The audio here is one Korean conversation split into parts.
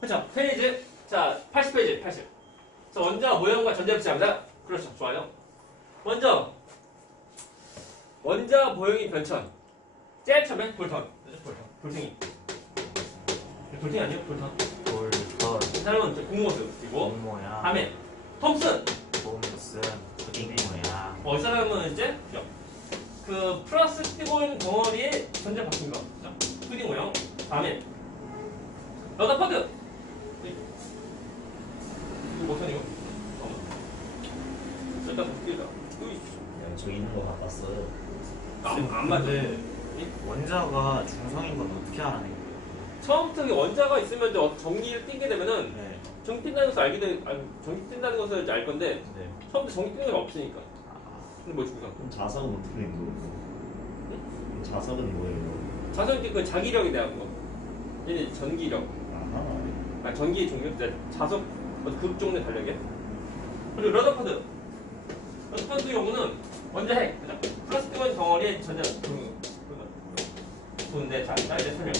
그렇죠. 페이지. 자, 80페이지, 80. 자, 원자 모형과 전자를 비교합니다. 그렇죠. 좋아요. 먼저, 원자 모형이 변천. 제일 처음에 볼턴. 그렇죠? 볼턴. 볼탱이. 볼탱이 아니에요? 볼턴. 볼턴. 이 사람은 공모습. 그리고, 모양. 다음에, 톰슨. 톰슨. 푸딩 모양. 이 사람은 이제, 그, 플러스 뛰고 있는 덩어리에 전자 바뀐 거. 그렇죠? 푸딩 모형. 다음에, 러더퍼드. 이거 못하니 이거? 잠깐 바뀌다. 저 있는 거 바꿨어요. 안 맞아. 원자가 중성인 건 어떻게 알아낸 거예요? 처음부터 원자가 있으면 이제 전기를 띠게 되면은 네. 전기 뛴다는 것을 알게 되, 전기 뛴다는 것을 이제 알 건데 네. 처음부터 전기 뛰는 게 없으니까. 근데 뭐 중성? 그럼 자석은 어떻게 된 거예요? 자석은 뭐예요? 자석이 그 자기력에 대한 거. 얘는 전기력. 아하. 전기의 종류. 이제 자석 극 종류 달력에. 그리고 러더퍼드. 러더퍼드 경우는 원자핵. 그죠? 플러스 뛰고 있는 덩어리에 전자 좋은데 자 이제 설명.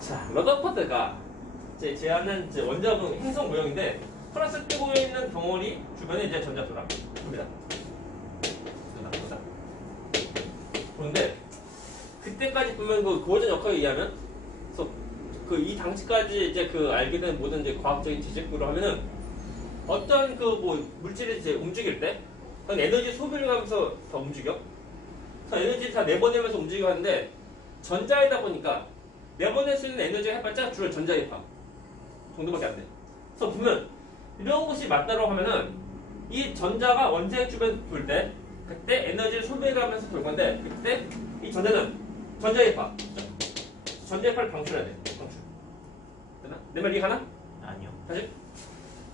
자, 러더퍼드가 제안한 원자분 행성 모형인데 플러스 뜨고 있는 덩어리 주변에 이제 전자 돌아갑니다. 그런데 그때까지 보면 그 고전 역학에 의하면 그래서 그 이 당시까지 이제 그 알게 된 모든 이제 과학적인 지식으로 하면은 어떤 그 뭐 물질이 이제 움직일 때 에너지 소비를 하면서 더 움직여. 그래서 에너지를 다 내보내면서 움직여 하는데 전자이다 보니까 내보낼 수 있는 에너지가 해봤자 주로 전자기파 정도밖에 안 돼. 그래서 보면 이런 것이 맞다고 하면은 이 전자가 원자핵 주변 돌 때 그때 에너지를 소비해가면서 돌 건데 그때 이 전자는 전자기파 전자기파를 방출해야 돼. 방출. 되나? 내 말 이해가나? 아니요. 다시.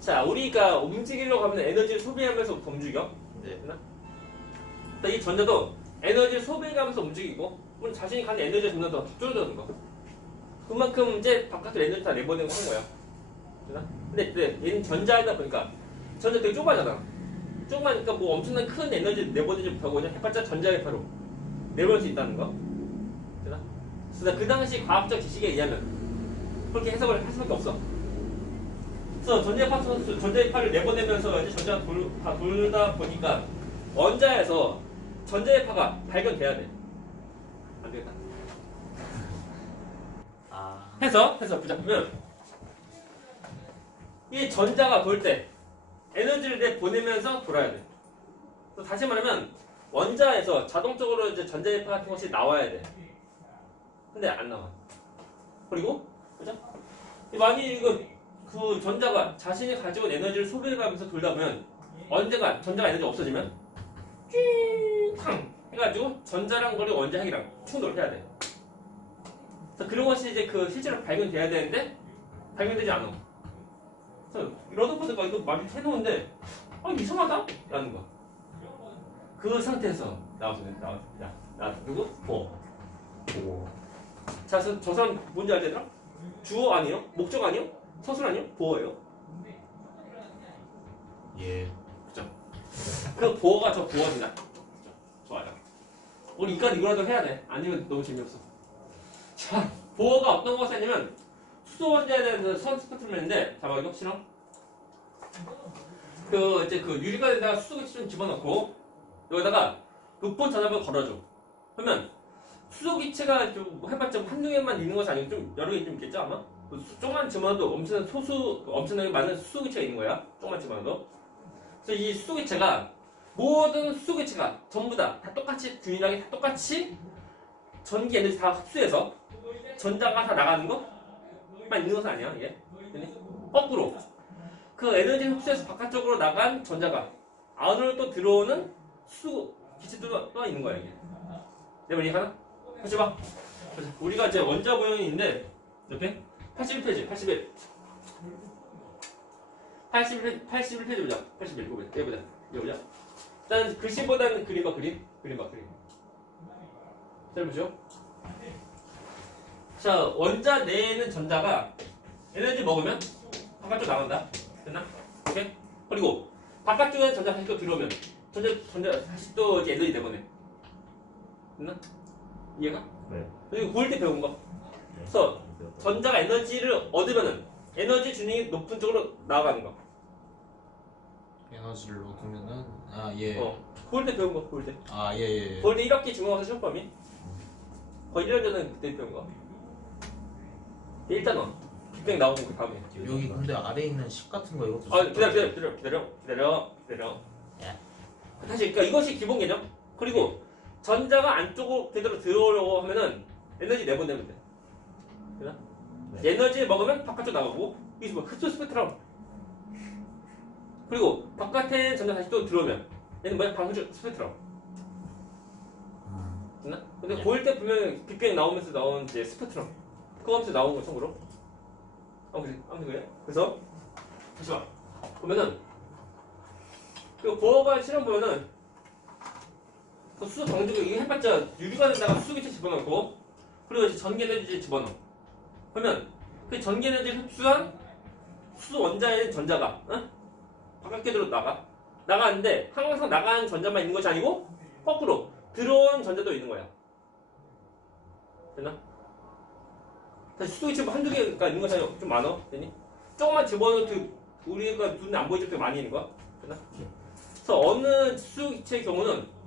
자, 우리가 움직이려고 하면 에너지를 소비하면서 움직여. 네. 되나? 이 전자도 에너지를 소비해가면서 움직이고 물론 자신이 갖는 에너지가 점점 더 줄어드는 거. 그만큼 이제 바깥으로 에너지 다 내보내고 하는 거야. 되나? 근데 얘는 전자이다 보니까 전자 되게 좁아잖아. 좁아니까 뭐 엄청난 큰 에너지 내보내지 못하고 그냥 해봤자 전자기파로 내보낼 수 있다는 거. 되나? 그래서 그 당시 과학적 지식에 의하면 그렇게 해석을 할 수밖에 없어. 그래서 전자기파를 내보내면서 이제 전자가 다 돌다 보니까 원자에서 전자기파가 발견돼야 돼. 안 되겠다. 해서 보자. 보면 이 전자가 돌 때 에너지를 내보내면서 돌아야 돼. 다시 말하면 원자에서 자동적으로 이제 전자기파 같은 것이 나와야 돼. 근데 안 나와. 그리고 그죠? 만약 이거 그 전자가 자신이 가지고 있는 에너지를 소비해가면서 돌다 보면 언젠가 전자가 에너지 없어지면 팡 해가지고 전자랑 거리 원자핵이랑 충돌을 해야 돼. 그래서 그런 것이 이제 그 실제로 발견돼야 되는데 발견되지 않아. 그래서 러더퍼드가 이거 많이 해놓은데 이상하다? 라는 거야. 그 상태에서 나왔어. 누구? 보어. 자, 저 사람 뭔지 알겠더라? 주어 아니에요? 목적 아니에요? 서술 아니에요? 보어예요. 예. 그죠? 그 보어가 저 보어입니다. 좋아요. 우리 이까지 이거라도 해야 돼. 아니면 너무 재미없어. 자, 보어가 어떤 것을 했냐면 수소 원자에 대해서 선 스펙트럼인데 자, 이거 싫어? 이제 그 유리관에다가 수소기체 좀 집어넣고 여기다가 높은 전압을 걸어줘. 그러면 수소기체가 좀 해봤자 한두 개만 있는 것이 아니고 좀 여러 개 좀 있겠죠 아마? 조금만 집어넣어도 엄청나게 많은 수소기체가 있는 거야. 조금만 집어넣어도. 그래서 이 수소기체가 모든 수소기체가 전부 다 똑같이 균일하게 다 똑같이 전기 에너지 다 흡수해서 전자가 다 나가는 것만 있는 것은 아니야 이게. 거꾸로 그 에너지 흡수해서 바깥쪽으로 나간 전자가 안으로 또 들어오는 수기체도 또 있는 거야 이게. 내 말 이해가나? 다시 봐. 우리가 이제 원자 모형이 있는데 옆에 81페이지 81페이지 보자. 81 이거 보자. 일단 글씨보다는 그림 봐. 잘 보죠. 자, 원자 내에는 전자가 에너지 먹으면 바깥쪽 나간다. 됐나? 오케이? 그리고 바깥쪽에 전자 다시 또 들어오면 전자 다시 또 이제 에너지 내보내. 됐나? 이해가? 네. 이거 고일 때 배운 거. 그래서 전자가 에너지를 얻으면은 에너지 준위이 높은 쪽으로 나아가는 거. 에너지를 얻으면은 예. 고일 때 배운 거, 고일 때. 예. 고일 때 1학기 중간고사 시험 범위. 거의 1년 전에 그때 배운 거. 일단은 빅뱅 나오고 그 다음에. 여기 근데 아래 있는 식 같은 거 이것도 기다려. 다시 그러니까 이것이 기본 개념. 그리고 전자가 안쪽으로 그대로 들어오려고 하면은 에너지 내보내면 돼. 되나? 네. 에너지 먹으면 바깥으로 나가고 이게 뭐 흡수 스펙트럼. 그리고 바깥에 전자 다시 또 들어오면 얘는 뭐야? 방수 스펙트럼. 됐나? 근데 네. 고일 때 보면 빅뱅 나오면서 나온 이제 스펙트럼. 그거 하면서 나온 거 참고로. 아무튼 그래. 그래서 다시 봐. 보면은 그 보어관 실험 보면은 그 수 방지구 이거 해봤자 유리관에다가 수기체 집어넣고 그리고 이제 전기 에너지 집어넣어. 그러면 그 전기 에너지를 흡수한 수 원자의 전자가 바깥으로 나가는데 항상 나가는 전자만 있는 것이 아니고 거꾸로 들어온 전자도 있는 거야. 됐나? 사실 수기체 한두 개가 있는 것이 아니고 좀 많아. 됐니? 조금만 집어넣어도 우리가 눈에 안 보이게 많이 있는 거야. 됐나? 그래서 어느 수기체의 경우는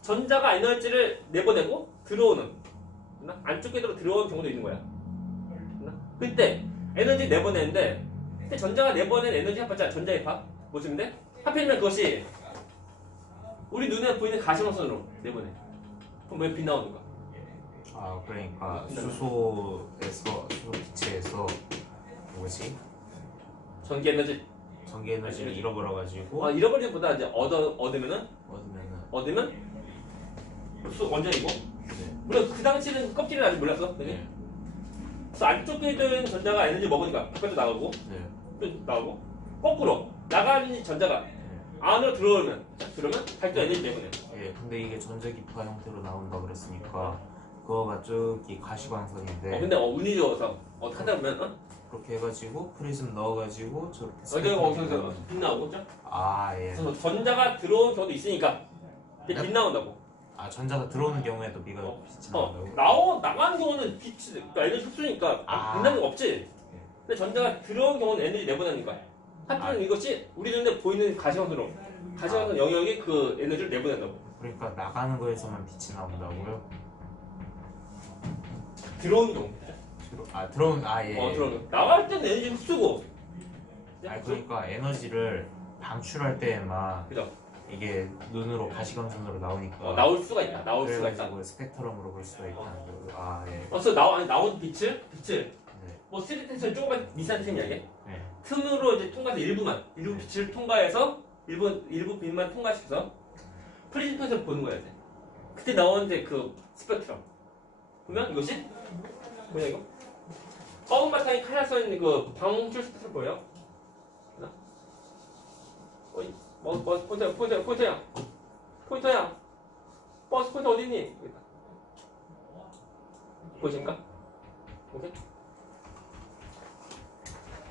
전자가 에너지를 내보내고 들어오는 안쪽 궤도로 들어오는 경우도 있는 거야. 그때 에너지 내보내는데 그때 전자가 내보낸 에너지 합하자 전자의 모습인데 하필이면 그것이 우리 눈에 보이는 가시광선으로 내보내. 그럼 왜 빛 나오는 거야? 그러니까 수소 기체에서 뭐지? 전기 에너지 전기 에너지를 잃어버려가지고 잃어버리기보다 이제 얻으면 수 원전이고. 네. 물론 그 당시는 껍질을 아직 몰랐어. 네. 그래서 안쪽 궤도에 전자가 에너지 먹으니까 바깥으로 나가고 네. 또 나오고 거꾸로 나가는 전자가 안으로 들어오면 다시 또 에너지 내보내. 예, 근데 이게 전자기파 형태로 나온다 그랬으니까 그거가 쭉이 가시광선인데 근데 운이 좋아서 어떻게 하다 보면 그렇게 해가지고 프리즘 넣어가지고 저렇게 어디서 빛 나오고 그죠? 예. 그래서 전자가 들어온 경우도 있으니까 이제 빛 나온다고. 전자가 들어오는 경우에도 빛이 나온다고? 나가는 경우는 빛이 그러니까 에너지 흡수니까 아. 빛나는 거 없지. 근데 전자가 들어온 경우는 에너지 내보내니까. 하필은 이것이 우리 눈에 보이는 가시광선으로 가시광선 영역이 그 에너지를 내보낸다고. 그러니까 나가는 거에서만 빛이 나온다고요? 들어오는 경우. 들어오는 예. 들어오는. 나갈 때는 에너지 흡수고. 그러니까 에너지를 방출할 때에만 그죠? 이게 눈으로 가시광선으로 나오니까 나올 수가 있다. 그래가지고 스펙트럼으로 볼 수가 있다는 거. 예. 그래서 나온 빛을 네. 뭐 3D에서 조금만 미세한 셈 이야기. 네. 틈으로 이제 통과해서 일부 빛을 통과해서 일부 빛만 통과시켜서 프리즘에서 보는 거야 이제. 그때 나온 이제 그 스펙트럼. 보면 이것이 뭐냐 이거? 검은 바탕에 칼라 써 있는 그 방출 스펙트럼 보여요? 포인터야. 버스 포인터 어디 있니? 보이십니까? 오케이.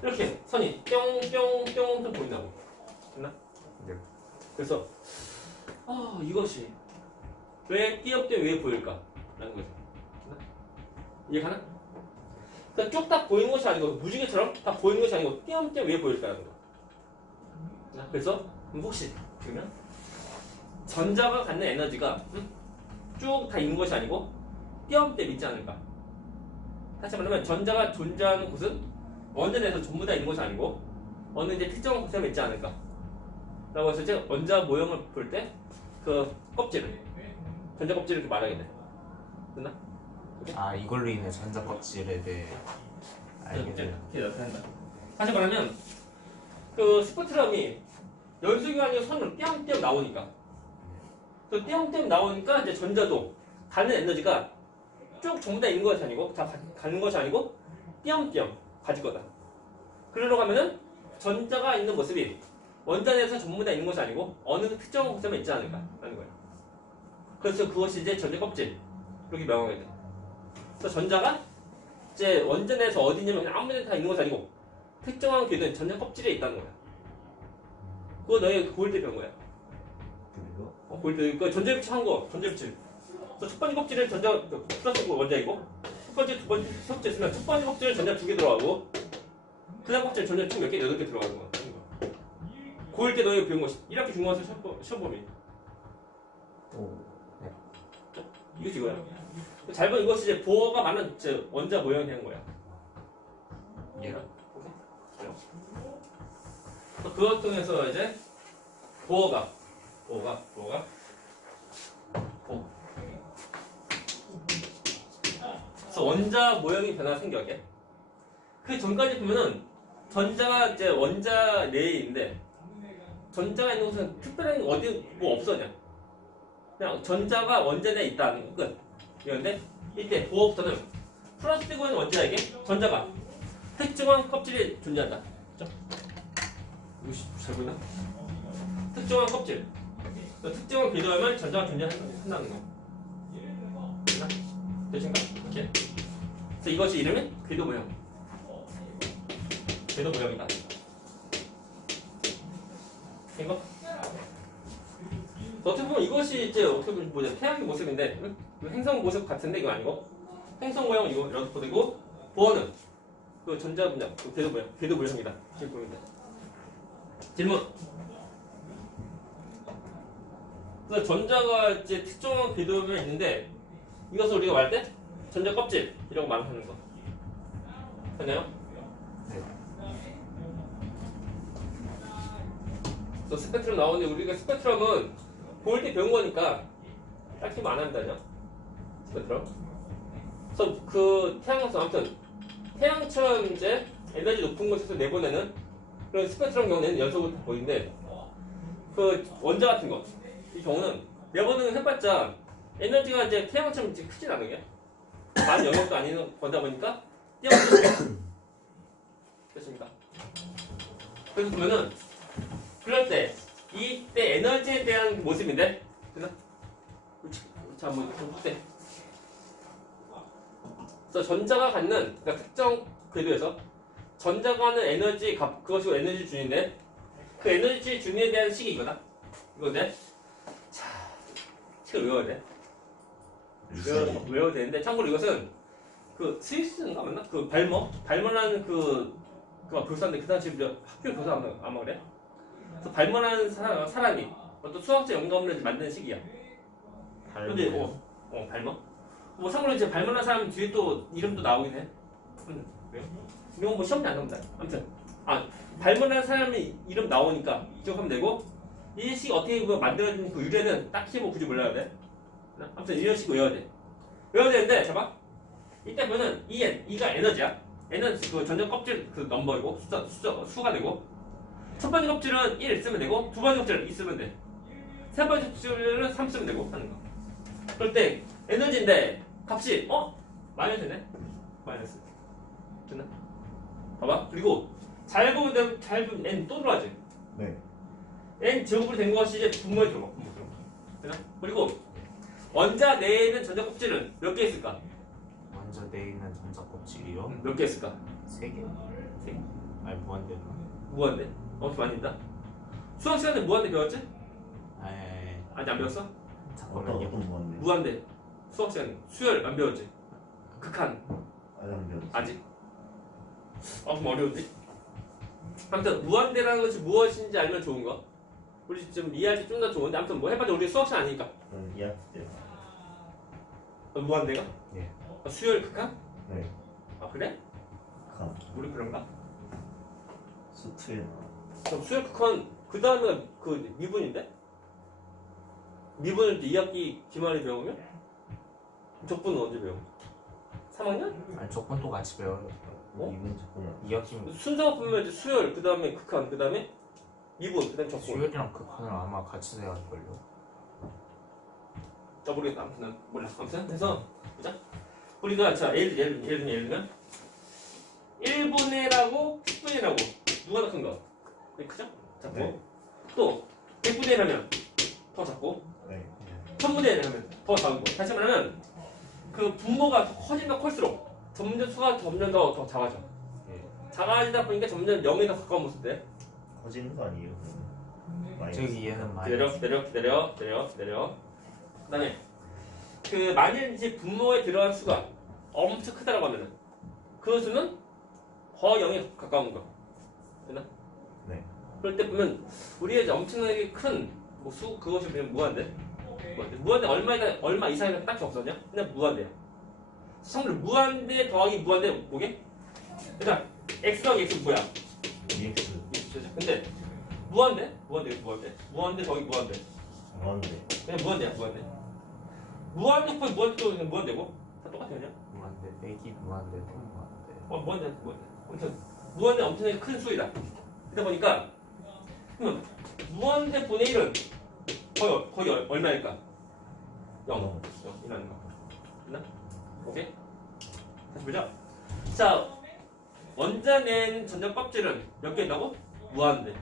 이렇게 선이 뿅뿅뿅 보인다고. 됐나? 네. 그래서 이것이 왜 띄엄띄엄 왜 보일까? 라는 거죠. 됐나? 이해가나? 그러니까 쭉 다 보이는 것이 아니고 무지개처럼 다 보이는 것이 아니고 띄엄띄엄 왜 보일까라는 거. 됐나? 그래서 혹시 그러면 전자가 갖는 에너지가 쭉 다 있는 것이 아니고 띄엄띄엄 있지 않을까? 다시 말하면 전자가 존재하는 곳은 원전에서 전부 다 있는 것이 아니고 어느 이제 특정한 곳에 있지 않을까? 라고 해서 제가 원자 모형을 볼 때 그 껍질을 전자 껍질을 이렇게 말하게 돼. 됐나? 이걸로 인해 전자 껍질에 대해 알게 돼요. 이렇게 나타난다. 다시 말하면 그 스펙트럼이 연속이 아니고 선으로 띄엄띄엄 나오니까 그 띄엄띄엄 나오니까 이제 전자도 가는 에너지가 쭉 전부 다 있는 것이 아니고 다 가는 것이 아니고 띄엄띄엄 가질 거다. 그러려고 하면은 전자가 있는 모습이 원전에서 전부 다 있는 것이 아니고 어느 특정 곳에만 있지 않을까라는 거예요. 그래서 그것이 이제 전자 껍질 이렇게 명하게 돼. 그래서 전자가 이제 원전에서 어디냐면 그냥 아무 데나 다 있는 것이 아니고 특정한 궤도에 전자 껍질에 있다는 거야. 그거 너희 고일 때 배운 거야. 고일 때 그 전자비치 한 거, 전자비치. 그래서 첫 번째 껍질은 전자 플러스 원자이고 첫 번째, 두 번째, 세 번째 있으면 첫 번째 껍질은 전자 2개 들어가고 그 다음 껍질 전자 총 몇 개? 8개 들어가는 거야. 고일 때 너희 배운 거 1학기 중간에서 시험 범위. 오. 이거지 이거야. 잘 보면 이것이 이제 보어가 많은 이제 원자 모양이 되는 거야. 얘가. 그것 통해서 이제 보어가. 그래서 원자 모양이 변화 생겨게. 그 전까지 보면은 전자가 이제 원자 내에 있는데 전자가 있는 곳은 특별한 어디 뭐 없었냐. 그냥 전자가 원자 내에 있다는 거 끝. 이건데 이때 보어부터는 플라스틱 원 원자에게 전자가 특정한 껍질이 존재한다. 그죠? 이거 잘 보이나? 특정한 껍질. 특정한 궤도에만 전자가 존재한다는 거. 됐나? 되신가? 이렇게. 그래서 이것이 이름이 궤도 모양. 궤도 모양이다. 이거? 어떻게 보면 이것이 이제 어떻게 보면 뭐냐 태양의 모습인데 행성 모습 같은데 이거 아니고 행성 모양 이거 러드포드고 보어는 그 전자 분야 그 궤도 모양이다. 지금 보면 돼. 질문. 그래서 전자가 이제 특정한 궤도면 있는데 이것을 우리가 말할 때 전자 껍질이라고 말하는 거. 됐나요? 네. 그래서 스펙트럼 나오는데 우리가 스펙트럼은 볼 때 배운 거니까 딱히 안 한다냐? 스펙트럼. 그래서 그 태양성 아무튼 태양처럼 이제 에너지 높은 곳에서 내보내는 그런 스펙트럼 경우는 연속으로 보이는데 그 원자 같은 거 이 경우는 내보내는 해봤자 에너지가 이제 태양처럼 이제 크진 않은 게 많은 영역도 아닌 거다 보니까 뛰어넘는 됐습니까? 그래서 보면은 그럴 때 이때 에너지에 대한 모습인데 됐나? 자, 뭐 어때? 그래서 전자가 갖는 그러니까 특정 궤도에서 전자가 하는 에너지 값 그것이 에너지 준인데 그 에너지 준에 대한 식이 이거다. 이건데 자 책을 외워야 돼. 외워야 되는데 참고로 이것은 그 스위스인가 맞나? 그 발머라는 그 교사인데 그 당시 학교 교사 아마 그래? 그래서 발머라는 사람이 어떤 수학자 영감을 만드는 식이야. 근데 발머? 뭐 참고로 이제 발머라는 사람 뒤에 또 이름도 나오긴 해. 왜요? 이건 뭐 시험이 안 나온다. 아무튼 발머라는 사람이 이름 나오니까 기억하면 되고 이 식 어떻게 만들어진 그 유래는 딱히 뭐 굳이 몰라야 돼. 아무튼 이런 식으로 외워야 돼. 외워야 되는데 봐봐. 이때 보면은 E가 에너지야. N은 그 전자 껍질 그 넘버이고 수가 되고 첫 번째 껍질은 1 쓰면 되고 두 번째 껍질은 2 쓰면 돼. 세 번째 껍질은 3 쓰면 되고 하는 거. 그럴 때 에너지인데 값이 마이너스네. 마이너스. 됐나? 봐봐. 그리고 잘 보면 N 또 들어가지. 네. N 제곱으로 된 것이 이제 분모에 들어가. 됐나? 그리고 원자 내에 있는 전자 껍질은 몇 개 있을까? 원자 내에 있는 전자 껍질이요? 몇 개 있을까? 3개. 3개. 아니 무한대나? 무한대. 많이 있다. 수학 시간에 무한대 배웠지? 아직 안 배웠어? 잠깐만요. 어떤 건데? 무한대. 수학 시간에 수열 안 배웠지? 극한 안 배웠어. 아직? 좀 어려운데? 아무튼 무한대라는 것이 무엇인지 알면 좋은 거. 우리 좀 이해할 때 좀 더 좋은데 아무튼 뭐 해봐도 우리 수학 시간 아니니까. 그럼 2학기 때. 무한대가? 예. 수열 극한? 네. 그래? 간. 우리 그런가? 수트에 나와. 그럼 수열 극한 그 다음에 그 미분인데? 미분을 2학기 기말에 배우면? 적분은 언제 배워? 3학년? 아니 적분 또 같이 배워요. 이분 조금 2학기면 순서가 보면 이제 수열, 그 다음에 극한, 그 다음에 미분, 그 다음에 적분. 수열이랑 극한을 아마 같이 해야 할걸요. 모르겠다. 아무튼 난 몰라. 아무튼 해서 보자. 우리가 자 예를 들면 1분의라고 10분의라고 누가 더 큰 거? 그죠? 작고 네. 또 100분의 1하면 더 작고 네. 1000분의 1 하면 더 작은 거. 다시 말하면 그 분모가 커지면 클수록 점점 수가 점점 더 작아져. 예. 작아지다 보니까 점점 0에 더 가까운 모습 돼. 커지는 거 아니에요? 마이너스. 저기 얘는 마이너스. 내려. 그다음에 그 만일 이제 분모에 들어간 수가 엄청 크다라고 하면은 그 수는 거의 0에 가까운 거. 되나? 네. 그럴 때 보면 우리의 이제 엄청나게 큰 뭐 수 그것이 그냥 무한대. 무한대 얼마 이상이면 딱히 없었냐? 그냥 무한대야. 성질 무한대 더하기 무한대 뭐게? 그러니까 x 더하기 x 뭐야? EX 근데 무한대 더하기 무한대. 무한대. 그냥 무한대야 무한대. 무한대 곱하기 무한대 또 그냥 무한대고 다 똑같아 그냥. 무한대 빼기 무한대 통 무한대. 무한대. 아무튼 무한대 엄청나게 큰 수이다. 그러다 보니까 그러면 무한대 분의 1은 거의 얼마일까? 0. 0이라는 거. 됐나? 오케이? 다시 보자. 자, 원자 낸 전자 껍질은 몇 개 있다고? 무한대.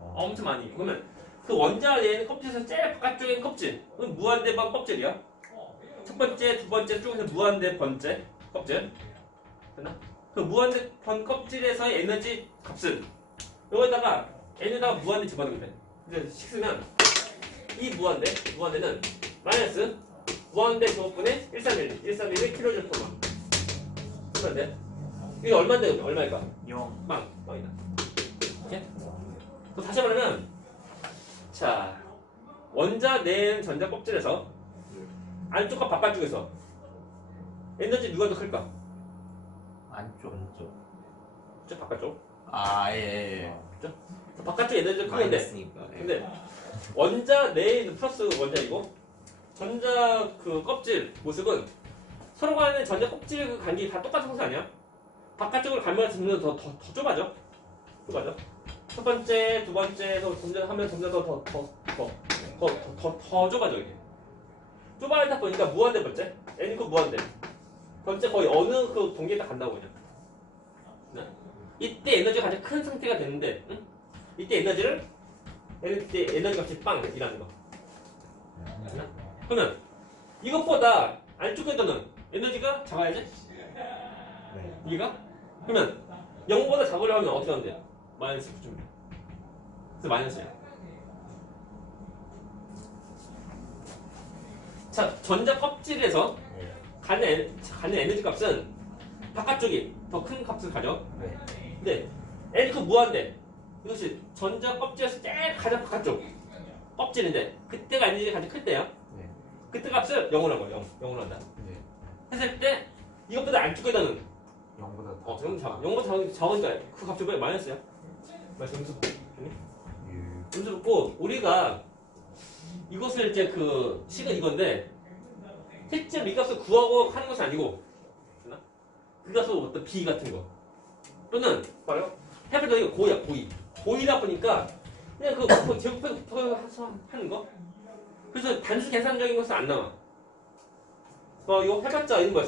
엄청 많이. 그러면 그 원자 낸 껍질에서 제일 바깥쪽에 껍질. 그건 무한대번 껍질이야. 첫 번째, 두 번째 쪽에서 무한대 번째 껍질. 됐나? 그 무한대 번 껍질에서의 에너지 값은 여기다가 n에다가 무한대 집어넣으면 돼. 이제 식으면 이 무한대는 마이너스 무한대 제곱분의 131의 킬로줄포만. 그런데 이게 얼마인데 얼마일까? 0. 빵이다. 오케이? 또 다시 말하면 자 원자 낸 전자 껍질에서 안쪽과 바깥쪽에서 에너지 누가 더 클까? 안쪽. 저 바깥쪽. 예. 바깥쪽 에너지가 크는데 마이너스니까. 예. 근데 원자 내에 플러스 원자이고 전자 그 껍질 모습은 서로 간의 전자 껍질 그 간격이 다 똑같은 것이 아니야. 바깥쪽으로 가면 점점 더 좁아져. 첫 번째, 두 번째에서 점점 더 좁아져 이게. 좁아지다 보니까 무한대 번째, n이 그 무한대. 번째 거의 어느 그 동계에 다 간다고 그냥. 네? 이때 에너지가 가장 큰 상태가 되는데, 응? 이때 에너지 값이 빵이라는 거. 그러면 이것보다 안쪽에서는 에너지가 작아야지? 네. 이가? 그러면 0보다 작으려 하면 어떻게 하면 돼요? 마이너스 9점. 그래서 마이너스야. 자, 전자 껍질에서 가는 에너지 값은 바깥쪽이 더 큰 값을 가져. 네. 근데 N그 무한대. 이것이 전자 껍질에서 제일 가장 바깥쪽 껍질인데 그때가 에너지가 가장 클 때야. 네. 그때 값을 0으로 한 거야. 0으로 한다. 네. 했을 때 이것보다 안쪽에다는 0보다 0보다 작으니까 그 값이 왜 마이너스야? 점수 유. 점수 높고 우리가 이것을 이제 그 식은 이건데 실제로 이 값을 구하고 하는 것이 아니고 그 값은 어떤 b 같은 거 또는 봐요 해보자 이거 고이야 고이다 보니까 그냥 그 제곱해서 하는 거 그래서 단수 계산적인 것은 안 나와. 이거 해봤자 이런 거야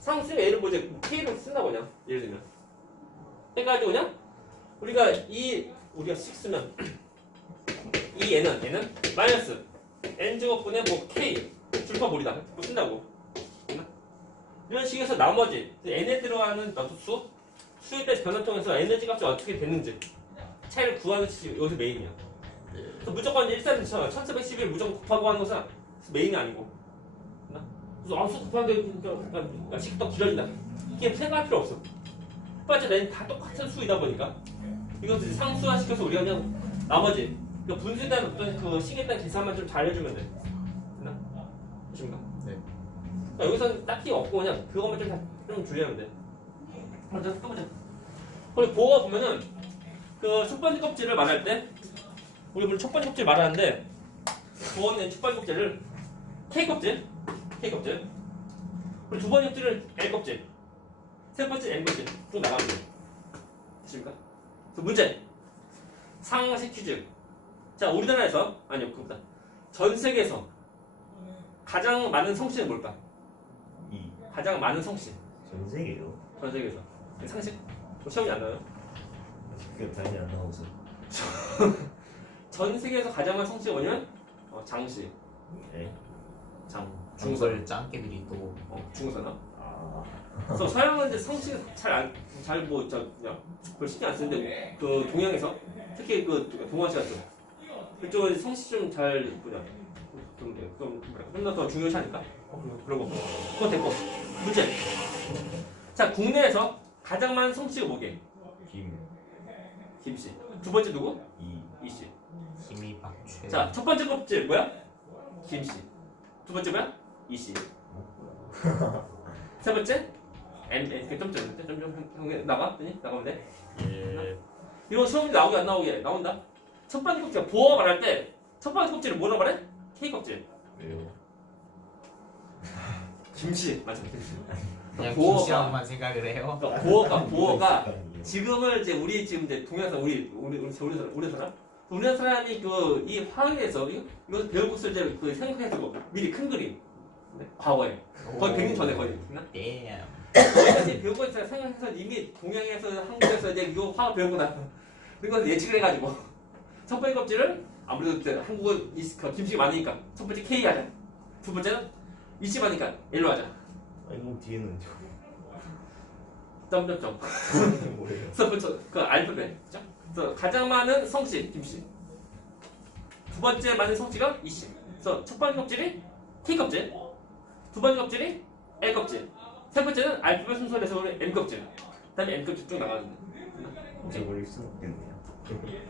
상수는 얘를 뭐 이제 k로 쓴다고 그냥 예를 들면 해가지고 그냥 우리가 식 쓰면 이 n은 마이너스 n제곱분의 뭐 k 줄파몰이다 뭐 쓴다고 이런 식에서 나머지 n에 들어가는 수에 대한 변화 통해서 에너지 값이 어떻게 됐는지 차이를 구하는 식이 여기서 메인이야. 그래서 무조건 1411 무조건 곱하고 하는 것은 메인이 아니고 그래서 수 곱하는데 식도 길어진다 이게 생각할 필요 없어. 빠져 내는 다 똑같은 수이다 보니까 이것을 상수화 시켜서 우리가 그냥 나머지 분수에 대한 어떤 그 식에 대한 계산만 좀 잘 해주면 돼. 됐나? 되십니까? 네. 그러니까 여기서는 딱히 없고 그냥 그것만 좀 주의하면 돼. 먼저 또 보자. 그리고 보어 보면은 그 첫 번째 껍질을 말할 때 우리 물론 첫 번째 껍질 말하는데 보어는 첫 번째 껍질을 K 껍질 그리고 두 번째 껍질을 L 껍질 세 번째 N 껍질 쭉 나가면 돼. 되십니까? 그 문제 상식 퀴즈. 자 우리나라에서 아니요 그보다 전 세계에서 가장 많은 성씨는 뭘까? 가장 많은 성씨 전 세계요? 전 세계에서 상식 시험이 안 나와요? 그게 당연히 안 나오죠. 전 세계에서 가장 많은 성씨가 뭐냐면 장씨 네. 중설 짱깨들이 또 중서나 아. 그래서 서양은 이제 성씨가 잘뭐 별 신경 안 쓰는데 그 동양에서 특히 그 동아시아 쪽 그쪽은 성씨 좀 잘 좀 더 중요시 하니까 그러고 그거 됐고 문제. 자 국내에서 가장 많은 성씨가 뭐게? 김씨. 두 번째 누구? 이씨. 김이 박최. 자 첫 번째 껍질 뭐야? 김씨. 두 번째 뭐야? 이씨. 세 번째 이렇게 점점 나가? 나가면 돼. 예. 이거 시험이 나오게 안 나오게 나온다. 첫 번째 껍질 보어 말할 때 첫 번째 껍질을 뭐라고 말해? K 껍질. 왜요? 김씨 맞아 김씨. 그냥 보어가- 김씨랑만 생각을 해요. 그러니까 보어가 지금을 이제 우리 지금 이제 동양사 우리 사람이 그 이 화학에서 이거 배울 것을 이제 그 생각해서 미리 큰 그림 과거에 거의 100년 전에 거의 네. 거기까지 배운 거 있어요. 생각해서 이미 동양에서 한국에서 이제 이거 화학 배우구나 그걸 예측을 해가지고 첫 번째 껍질을 아무래도 그때 한국은 김씨가 많으니까 첫 번째 K 하자. 두 번째는 이씨 많으니까 L로 하자. 아니 그럼 뒤에는 점점점. 뭐예요? 첫 번째 그 알파벳. 그죠? 그래서 가장 많은 성씨 김씨. 두 번째 많은 성씨가 이씨. 그래서 첫 번째 껍질이 K 껍질. 두 번째 껍질이 L 껍질. 세 번째는 알파벳 순서로 해서 M 껍질. 그다음에 M 껍질 쭉 나가는데. 이제 버릴 수는 없겠네요.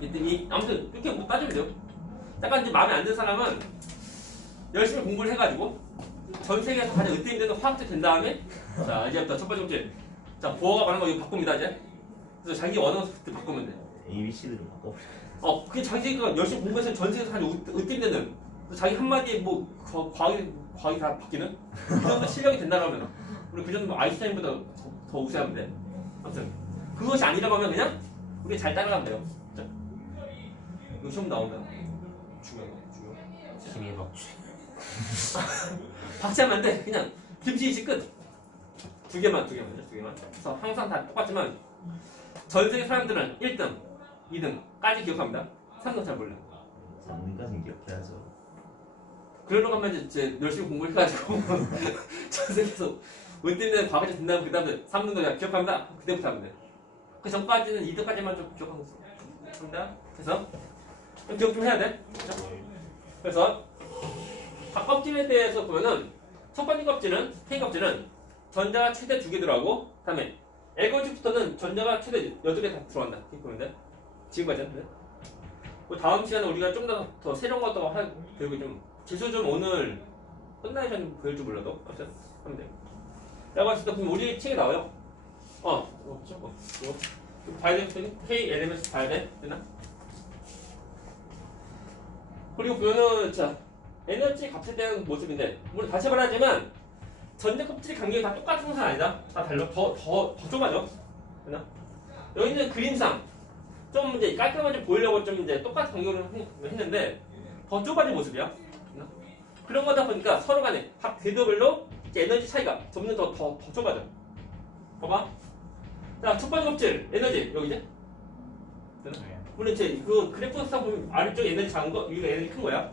이 아무튼 이렇게 뭐 따지면 돼요. 약간 이제 마음에 안 드는 사람은 열심히 공부를 해가지고 전 세계에서 가장 으뜸이 되는 화학자 된 다음에 자 이제부터 첫 번째 껍질. 자 보어가 말하는 거 이거 바꿉니다 이제. 그래서 자기 언어 그때 바꾸면 돼. ABC를 바꿔버려. 그게 자기가 열심히 공부해서 전 세계에서 가장 으뜸이 되는 자기 한마디에 뭐 과학이 다 바뀌는 그 정도 실력이 된다라면 우리 그 정도 아인슈타인보다 더 우세하면 돼. 아무튼 그것이 아니라고 하면 그냥 우리 잘 따라가면 돼요. 자, 이거 시험 나온다. 중요한 거. 김이 박최. 박제하면 안 돼. 그냥 김씨 이씨 끝. 두 개만. 그래서 항상 다 똑같지만 전 세계 사람들은 1등, 2등까지 기억합니다. 3등 잘 몰라. 3등까지는 기억해야죠. 그러려고 하면 이제 열심히 공부를 해가지고 전 세계에서 으뜸된 과학자 된다면 그 다음에 3등도 기억합니다. 그때부터 하면 돼. 그 전까지는 2등까지만 좀 기억하고 있어. 합니다. 그래서 기억 좀 해야 돼. 그래서 각 껍질에 대해서 보면은 첫 번째 껍질은 K 껍질은 전자가 최대 2개 들어가고 그다음에 L 껍질부터는 전자가 최대 8개 다 들어간다. 이렇게 보면 돼. 지금까지는. 그 다음 시간에 우리가 좀 더 새로운 것도 배우고 좀 지수 좀 오늘 끝나기 전에 보일 줄 몰라도 아무튼 하면 돼. 라고 했을 때 보면 우리 책에 나와요. 이거 봐야 돼. K LMS 봐야 돼. 되나? 그리고 보면은 자 에너지 값에 대한 모습인데 물론 다시 말하지만 전자 껍질의 간격이 다 똑같은 것은 아니다. 다 달라. 더 좁아져. 되나? 여기 있는 그림상 좀 이제 깔끔하게 보이려고 좀 이제 똑같은 간격을 했는데 더 좁아진 모습이야. 되나? 그런 거다 보니까 서로 간에 각 궤도별로 이제 에너지 차이가 점점 더 좁아져. 봐봐. 자, 첫 번째 껍질 에너지 여기지? 되나? 물론 이제 그 그래프상 보면 아래쪽 에너지 작은 거, 위가 에너지 큰 거야.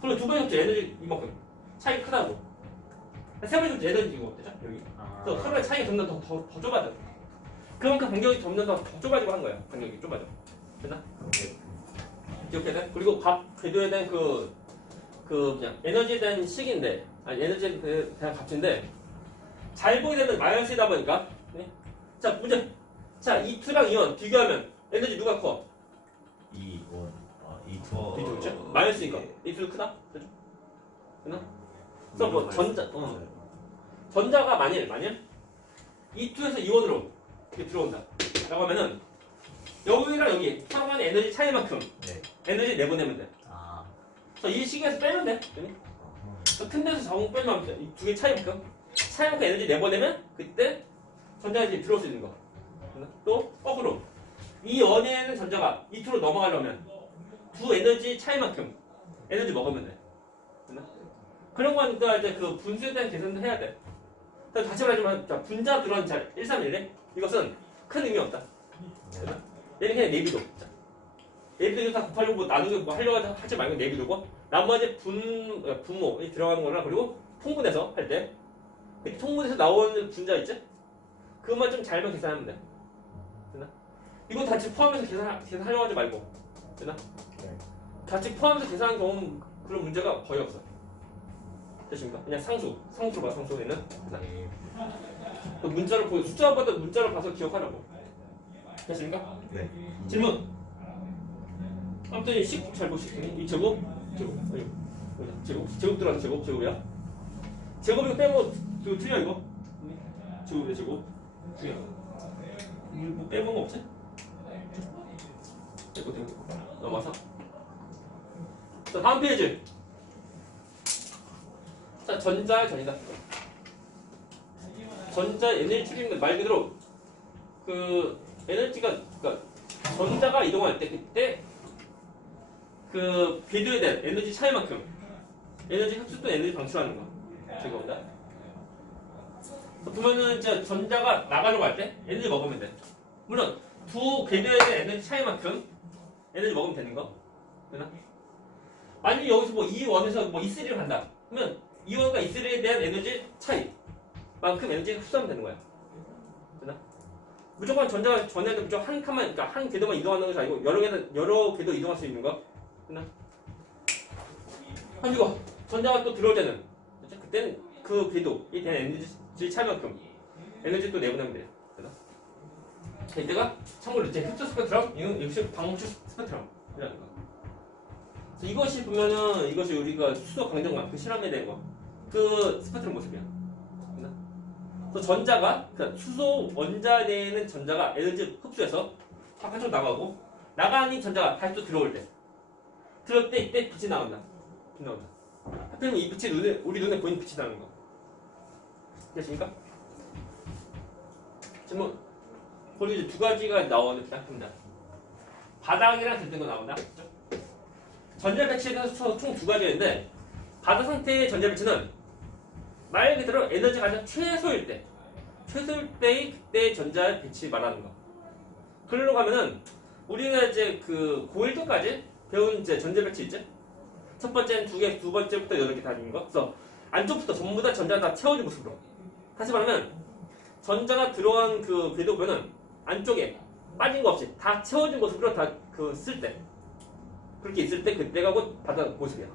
그리고 두 번째 껍질 에너지 이만큼 차이가 크다고. 세 번째 껍질 에너지 이거 되죠? 여기. 그래서 서로의 차이가 점점 더 좁아져. 그만큼 간격이 점점 더 좁아지고 하는 거야. 간격이 좁아져. 됐나? 기억해야 돼? 그리고 각 궤도에 대한 그냥 에너지에 대한 식인데, 아니 에너지에 대한 값인데 잘 보게 되면 마이너스이다 보니까. 네? 자 문제. 자 E2랑 이온 비교하면 에너지 누가 커? E1, E2. E2 그렇죠? 마이너스니까 E2 크다? 그죠? 됐나? 그래서 뭐 전자가 만일 E2에서 이온으로 이렇게 들어온다. 라고 하면은 여기랑 여기 서로 간의 에너지 차이만큼 에너지 내보내면 돼. 그래서 이 시기에서 빼면 돼. 큰 데서 자국 빼면 돼. 이 두 개 차이만큼 에너지 내보내면 그때 전자가 이제 들어올 수 있는 거. 또 거꾸로 이 원에 있는 전자가 E2로 넘어가려면 두 에너지 차이만큼 에너지 먹으면 돼. 그런 거니까 이제 그 분수에 대한 계산도 해야 돼. 다시 말하지만 자, 분자 드론 잘 131에 이것은 큰 의미 없다. 얘는 그냥 내비도. 내비도 이거 다 곱하려고 뭐 나누고 뭐 하려고 하지 말고 내비두고 나머지 분모에 들어가는 거나 그리고 통분해서 할 때 통분해서 나오는 분자 있지? 그것만 좀 잘만 계산하면 돼. 되나? 이거 같이 포함해서 계산하려고 하지 말고. 되나? 같이 포함해서 계산하는 경우는 그런 문제가 거의 없어. 됐습니까? 그냥 상수로 봐, 상수 얘는. 네. 그 문자를 보고 숫자보다 문자를 봐서 기억하라고. 됐습니까? 네. 질문. 아무튼 10 잘 보시더니 이 제곱, 아니, 제곱 들어가서 제곱이야. 제곱 이거 빼면 그 틀려 이거. 제곱이야 제곱. 틀려. 이거 뭐 빼본 거 없지? 빼고 넘어서. 자 다음 페이지. 자 전자 전이다. 전자 에너지 출입 말 그대로 그 에너지가 그러니까 전자가 이동할 때 그때 그 궤도에 대한 에너지 차이만큼 에너지 흡수 또 에너지 방출하는 거 저거보다. 보면은 이제 전자가 나가려고 할 때 에너지 먹으면 돼. 물론 두 궤도에 대한 에너지 차이만큼 에너지 먹으면 되는 거. 되나? 만약에 여기서 뭐 E1에서 뭐 E3를 간다. 그러면 E1과 E3에 대한 에너지 차이만큼 에너지 흡수하면 되는 거야. 되나? 무조건 전자가 전에는 무조건 한 칸만, 그러니까 한 궤도만 이동하는 것이 아니고 여러 궤도 이동할 수 있는 거. 되나? 그리고 전자가 또 들어올 때는 그때는 그 궤도에 대한 에너지 차이만큼 에너지 또 내보내면 돼요. 되나? 이때가 참고로 이제 흡수 스펙트럼, 이건 역시 방음축 스펙트럼이라는 거. 그래서 이것이 보면은 이것이 우리가 수소 강정관 그 실험에 대한 거, 그 스펙트럼 모습이야. 되나? 그래서 전자가 그러니까 수소 원자 내에 있는 전자가 에너지 흡수해서 바깥으로 나가고 나가는 전자가 다시 또 들어올 때. 들어올 때 이때 빛이 나온다. 빛 나온다. 하필이면 이 빛이 우리 눈에 보이는 빛이 나는 거. 됐습니까? 질문. 거기 이제 두 가지가 나오는 딱 바닥이랑 들뜬 거 나온다. 전자 배치에 대해서 총 두 가지가 있는데 바닥 상태의 전자 배치는 말 그대로 에너지가 가장 최소일 때의 그때 전자 배치 말하는 거. 글로 가면은 우리가 이제 그 고1 때까지 배운 이제 전자 배치 있지? 첫 번째는 2개, 두 번째부터 8개 다 있는 거. 그래서 안쪽부터 전부 다 전자가 다 채워진 모습으로. 다시 말하면 전자가 들어간 그 궤도변은 안쪽에 빠진 거 없이 다 채워진 모습으로 다 그 쓸 때. 그렇게 있을 때 그때가 곧 바닥 모습이야.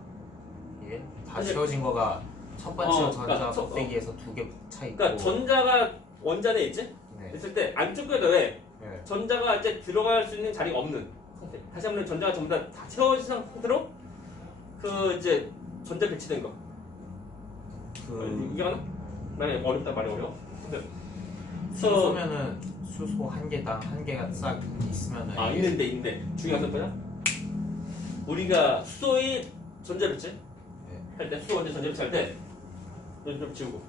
예? 다 사실- 채워진 거가 첫 번째 전자 그러니까 껍데기에서 두 개 차 있고. 그러니까 전자가 원자 내에 있지? 네. 있을 때 안쪽 궤도에 네. 전자가 이제 들어갈 수 있는 자리가 없는 상태. 다시 한번 전자가 전부 다 채워진 상태로 그 이제 전자 배치된 거. 이게 하나? 말이 어렵다 말이 어려워. 근데 수소면은 수소 한 개당 한 개가 싹 있으면은 아 이게 있는데 중요한 건 뭐냐? 우리가 수소의 전자 배치 네. 할 때 수소 원자 전자 배치 할 때 좀 지우고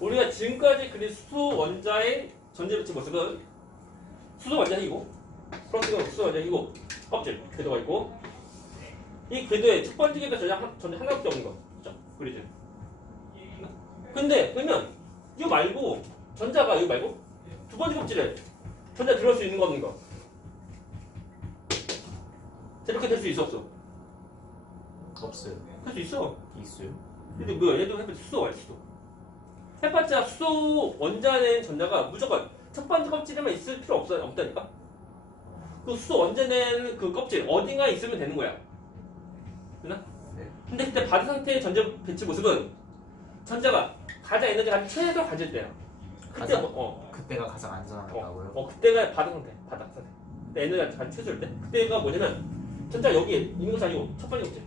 우리가 지금까지 그린 수소 원자의 전자 배치 모습은 수소 원자이고 플러스가 수소 원자이고 껍질 궤도가 있고 이 궤도에 첫 번째 궤도 전자 하나밖에 없는 거 그죠? 그리죠? 근데 그러면 이거 말고 전자가 이거 말고 두 번째 껍질에 전자 들어올 수 있는 거 없는 거 저렇게 될 수 있어 없어? 없어요. 할 수 있어. 있어요? 근데 뭐야 얘도 해봤자 수소가 수소. 해봤자 수소 원자 내는 전자가 무조건 첫 번째 껍질에만 있을 필요 없다니까. 그 수소 원자 내는 그 껍질 어딘가에 있으면 되는 거야. 되나? 네. 근데 그때 바닥 상태의 전자 배치 모습은 전자가 가장 에너지가 최소 가질 때야. 그때 가장- 뭐, 그때가 가장 안전하다고요? 그때가 바닥 상태. 그때 에너지가 가장 최소일 때. 그때가 뭐냐면 전자 여기에 있는 것이 아니고 첫 번째 껍질.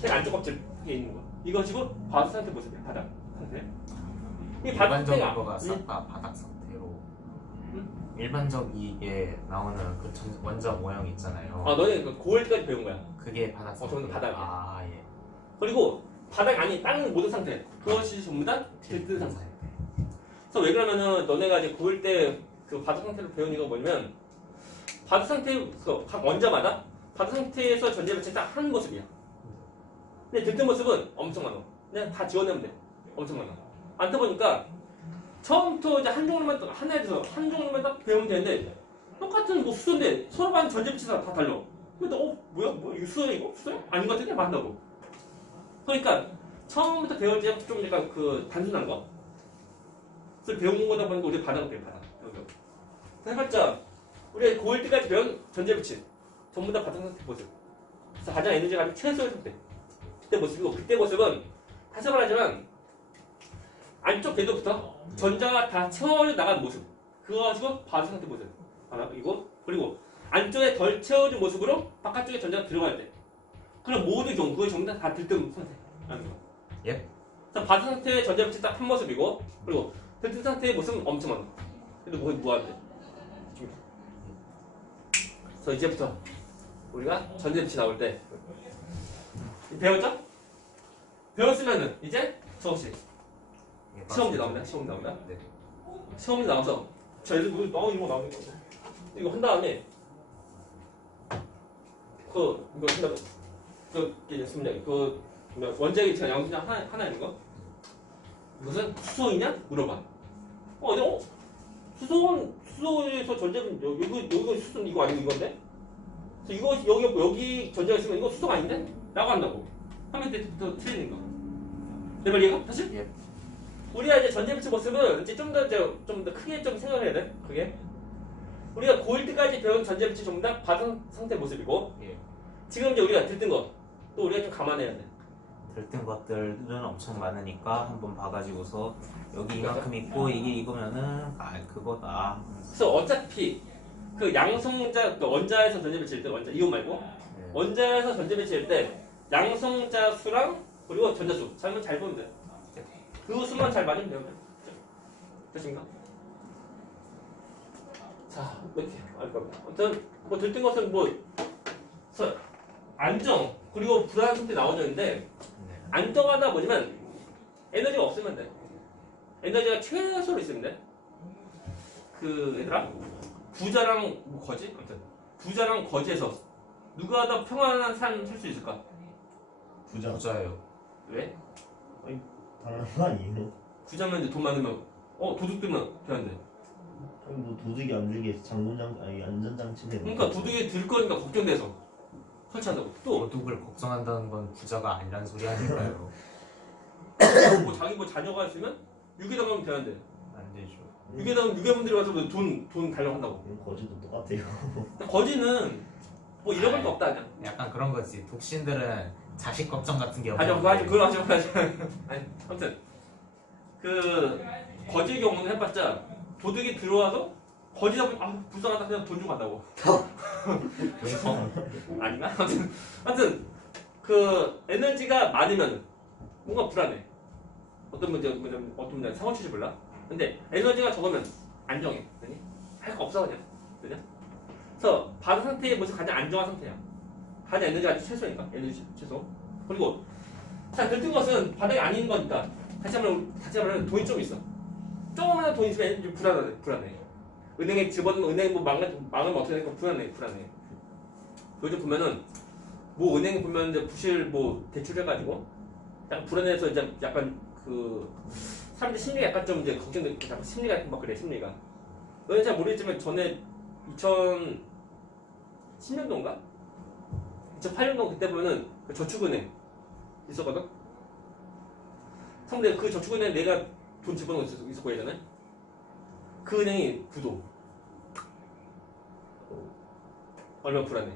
제일 안쪽 껍질에 있는 거. 이거 지금 바닥 상태 모습이야. 바닥 상태. 이 바닥 일반적인 상태가 거가 싹 다 바닥 상태로 일반적이게 나오는 그 원자 모형 있잖아요. 너네 그 고1 때까지 배운 거야. 그게 바닥 상태. 전부 바닥이야. 아 예. 그리고 바닥 아닌 다른 모든 상태 그것이 전부 다 들뜬 상태. 그래서 왜 그러면은 너네가 이제 고1 때 그 바닥 상태를 배운 이유가 뭐냐면 바닥 상태 각 원자마다 바닥 상태에서 전자 배치 딱 한 모습이야. 근데 들뜬 모습은 엄청 많아. 그냥 다 지워내면 돼. 엄청 많아. 안다 보니까 처음부터 이제 한 종류만 하나에 대해서 한 종류만 딱 배우면 되는데 똑같은 뭐 수소인데 서로 간 전자 배치가 다 달라. 근데 뭐야? 이거 수소야 이거? 수소야? 아닌 것 같은데 맞다고. 그러니까 처음부터 배울 때 좀 약간 그 단순한 거. 그래서 배운 거다 보니까 우리 바닥을 배워 바닥. 해봤자 우리 고1 때까지 배운 전자 배치 전부 다 바닥 상태 모습. 그래서 가장 에너지가 가장 최소의 상태. 그때 모습이고 그때 모습은 다시 말하지만 안쪽 궤도부터 전자가 다 채워져 나간 모습. 그거 가지고 바드 상태 모습. 하나 이거 그리고 안쪽에 덜 채워진 모습으로 바깥쪽에 전자가 들어갈 때. 그럼 모두 경우 그거 전부 다 들뜬 상태. 아는 거. 예. 그래서 바드 상태의 전자 빛이 딱 한 모습이고 그리고 들뜬 상태의 모습은 엄청 많아. 근데 뭐 하는데? 그래서 이제부터 우리가 전자 빛이 나올 때 배웠죠? 배웠으면은 이제 수업식 예, 시험지 맞습니다. 나옵니다. 시험지 나옵니다. 네. 시험지 나와서 자 얘들 뭐 이거 나오는 거 이거 한 다음에 이거 한다고 이게 있습니다. 원자기 제가 양수장 하나 있는 거 이것은 수소이냐 물어봐. 수소에서 전자는 여기 수소 이거 아니고 이건데? 그래서 이거 여기 전자가 있으면 이거 수소가 아닌데? 라고 한다고. 하면 또 틀리는 거. 내 말 이해가? 다시? 예. 우리가 이제 전자빛의 모습을 이제 좀 더 크게 좀 생각해야 돼. 그게 우리가 고1 때까지 배운 전자빛이 전부 다 받은 상태 모습이고 예. 지금 이제 우리가 들뜬 거 또 우리가 좀 감안해야 돼. 들뜬 것들은 엄청 많으니까 한번 봐가지고서 여기 이만큼 있고 이게 이거면은 그거다. 그래서 어차피 그 양성자 그 원자에서 전자빛일 때 원자 이온 말고 예. 원자에서 전자빛일 때 양성자 수랑 그리고 전자수 잘 보면 돼. 그 수만 잘 맞으면 돼요. 되신가? 자, 이렇게 알 겁니다. 아무튼 뭐 들뜬 것은 뭐 안정 그리고 불안 상태 나오져 있는데 네. 안정하다 보면 에너지가 없으면 돼. 에너지가 최소로 있으면 돼. 얘들아 부자랑 뭐 거지? 아무튼 부자랑 거지에서 누가 더 평안한 삶 살 수 있을까? 부자. 부자예요. 왜? 당연한 거 아니에요? 부자면 이제 돈 많으면 도둑들만 되는데. 아니 뭐 도둑이 안 들게 안전장치를 그러니까 도둑이 들 거니까 걱정돼서 설치한다고. 또 도둑을 걱정한다는 건 부자가 아니란 소리 아닐까요? 뭐 자기 뭐 자녀가 있으면 유괴당하면 되는데. 안 되죠. 유괴분들이 와서 돈 달라고 한다고. 거지도 똑같아요. 거지는 뭐 잃어버릴 거 없다 그냥. 약간 그런 거지. 독신들은 자식 걱정 같은 게 하지 없는데. 그거 하지 마. 아니 아무튼 거지의 경우는 해봤자 도둑이 들어와서 거지다 보면 불쌍하다 그냥 돈 주고 간다고. 아닌가? 아무튼 에너지가 많으면 뭔가 불안해. 어떤 문제 상호 취지 몰라. 근데 에너지가 적으면 안정해. 할 거 없어 그냥. 그래서 바로 상태의 모습 가장 안정한 상태야. 가장 에너지가 아주 최소니까 에너지 최소. 그리고 자 들뜬 것은 바닥이 아닌 거니까 다시 말하면 돈이 좀 있어. 조금만 돈 있으면 에너지 불안해. 은행에 집어넣으면 은행 뭐 망하면 어떻게 될까 불안해. 요즘 보면은 뭐 은행 보면 이제 부실 뭐 대출해가지고 약간 불안해서 이제 약간 사람들 심리가 약간 좀 이제 걱정되고 약간 심리가 막 그래 심리가. 너는 잘 모르겠지만 전에 2010년도인가? 2008년도 그때 보면은 그 저축은행 있었거든? 근데 그 저축은행 내가 돈 집어넣은 거 있었고 예전에 그 은행이 부도. 얼마나 불안해.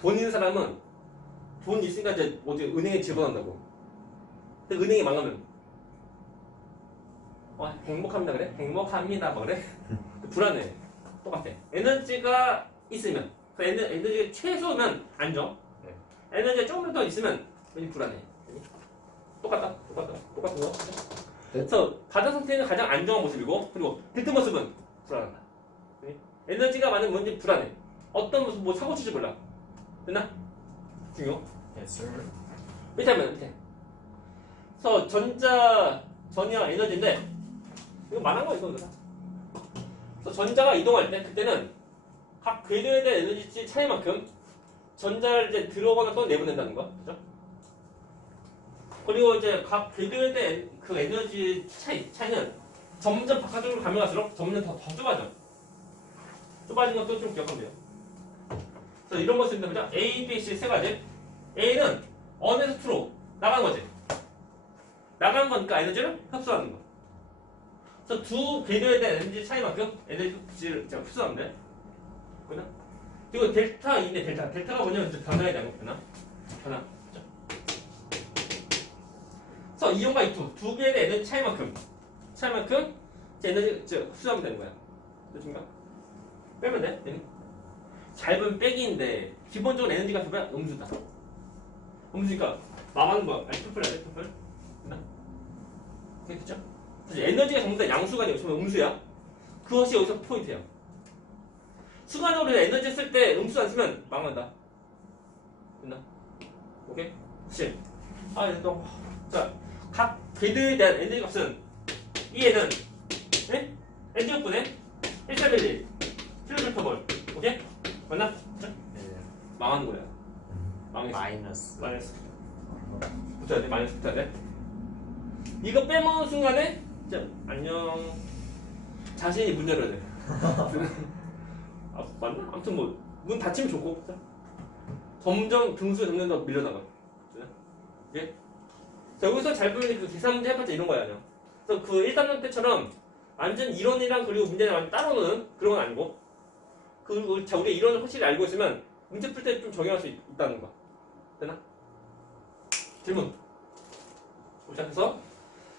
돈 있는 사람은 돈 있으니까 이제 어디 은행에 집어넣는다고. 근데 은행이 망하면 행복합니다 그래? 행복합니다 뭐 그래? 불안해. 똑같아. 에너지가 있으면 에너지가 최소면 안정. 네. 에너지가 조금 더 있으면 왠지 불안해. 똑같은 거. 그래서 바닥 상태는 가장 안정한 모습이고 그리고 들뜬 모습은 불안하다. 에너지가 많은 뭔지 불안해. 어떤 모습 뭐 사고 치지 몰라. 됐나? 중요. Yes, sir. 밑에 하면 밑에. 그래서 전이랑 에너지인데 이거 말한 거 이거. 그래서 전자가 이동할 때 그때는 각 궤도에 대한 에너지 차이만큼 전자를 이제 들어오거나 또 내보낸다는 거, 그죠? 그리고 이제 각 궤도에 대한 그 에너지 차이는 점점 바깥쪽으로 가면 갈수록 점점 더 좁아져. 좁아진 것도 좀 기억하면 돼요. 그래서 이런 거 쓰면 되죠. A, B, C 세 가지. A는 on에서 to로 나가는 거지. 나가는 거니까 에너지를 흡수하는 거. 그래서 두 궤도에 대한 에너지 차이만큼 에너지를 제가 흡수하면 돼. 그죠? 그리고 델타 있네. 델타가 뭐냐면 이제 변화에 대한 거. 변화. 그래서 이온과 이투 두 개의 에너지 차이만큼 이제 에너지 흡수하면 되는 거야. 그렇습니까? 빼면 돼. 얘는. 잘 보면 빼기인데 기본적으로 에너지가 뭐야? 음수다. 음수니까 나만 뭐 투플 됐나? 그렇겠죠? 사실 에너지가 전부 다 양수가 아니고 정말 음수야. 그것이 여기서 포인트야. 순간적으로 에너지 쓸 때 음수 안 쓰면 망한다. 됐나? 오케이? 그치? 또. 자, 각 궤도에 대한 에너지 값은 이 애는 네? 에너지 값분의 1,311 킬로줄퍼볼. 오케이? 맞나? 네. 망하는 거야. 망했어. 마이너스. 붙어야 돼. 마이너스 붙어야 돼. 이거 빼먹는 순간에 진짜 안녕. 자신이 문 열어야 돼. 아 맞나? 아무튼 뭐 문 닫히면 좋고 점점 등수에 점점 더 밀려나가. 예? 자 여기서 잘 보이는 그 계산 문제 해봤자 이런 거야. 그래서 그 1단원 때처럼 완전 이론이랑 그리고 문제를 완전 따로 노는 그런 건 아니고 그리고 자 우리 이론을 확실히 알고 있으면 문제 풀 때 좀 적용할 수 있다는 거야. 되나? 질문. 시작해서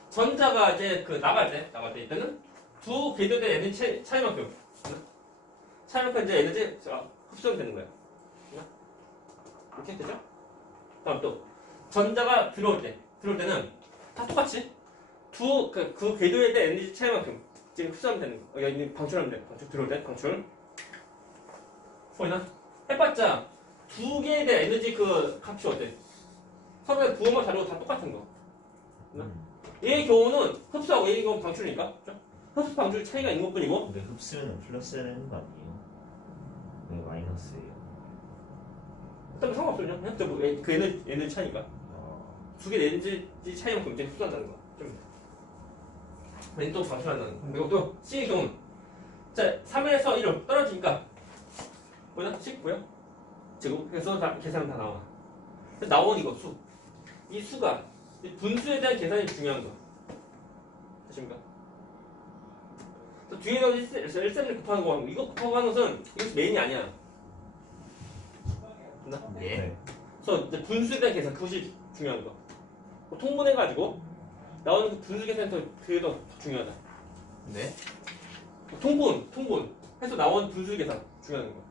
전자가 이제 그 나갈 때 이때는 두 궤도의 에너지 차이만큼 이제 에너지 흡수가 되는 거야. 이렇게 되죠? 다음 또 전자가 들어올 때는 다 똑같이 그 궤도에 대한 에너지 차이만큼 지금 흡수하면 되는 거. 여기 있는 방출하면 돼. 방출 들어올 때 방출. 보이나? 해봤자 두 개에 대한 에너지 그 값이 어때? 서로의 부호만 다르고 다 똑같은 거. 얘의 경우는 흡수하고 얘의 경우는 방출이니까. 그렇죠? 흡수 방출 차이가 있는 것뿐이고. 근데 흡수면 플러스 해야 되는 거 아니에요? 왜 마이너스예요? 일단 상관없어요. 그냥 그 에너지 차이니까. 두 개 에너지 차이만큼 이제 흡수한다는 거. 좀. 또 방출한다는 거. 그리고 또 C의 경우는 자 3에서 1로 떨어지니까 뭐냐? 19요? 제곱. 그래서 계산은 다 나와. 나온 이거 수. 이 수가 분수에 대한 계산이 중요한 거. 되십니까? 뒤에서 1,3을 곱하는 거 이거 곱하고 하는 것은 이것이 메인이 아니야. 됐나? 네. 그래서 이제 분수에 대한 계산 그것이 중요한 거. 통분해가지고 나오는 그 분수 계산이 그게 더 중요하다. 네. 통분 해서 나온 분수 계산 중요한 거.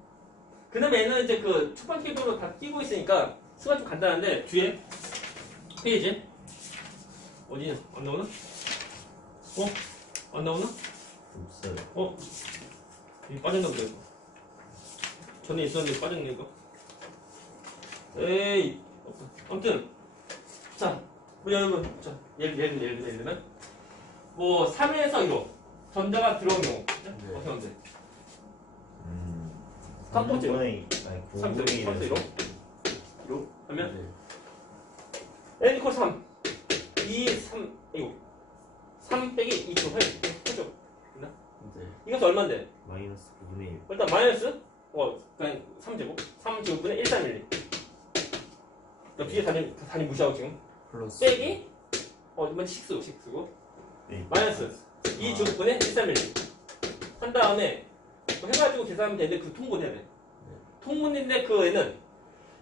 그 다음에 얘는 이제 그 첫 번째 궤도로 다 끼고 있으니까 수가 좀 간단한데 뒤에 페이지 어디 안 나오나? 안 나오나? 없어요. 이거 빠졌나 보다 이거. 전에 있었는데 빠졌네 이거. 에이 없어. 아무튼 자 우리 여러분 자 예를 들면 뭐 3에서 1호 전자가 들어온 경우 네. 어떻게 하면 돼? 첫 번째. 3분의 1에서 1호 하면 네. n 이퀄 3 2 3 이거 3 빼기 2초 해줘. 네. 이것도 얼마인데? 마이너스 9분의 1. 일단 마이너스 그냥 3제곱 3제곱분의 1,312 뒤에 단위 무시하고 지금 플러스. 빼기 이번 식수고 네. 마이너스 2제곱분의 1,312 한 다음에 뭐 해가지고 계산하면 되는데 그 통분해야 돼. 통분인데 그 애는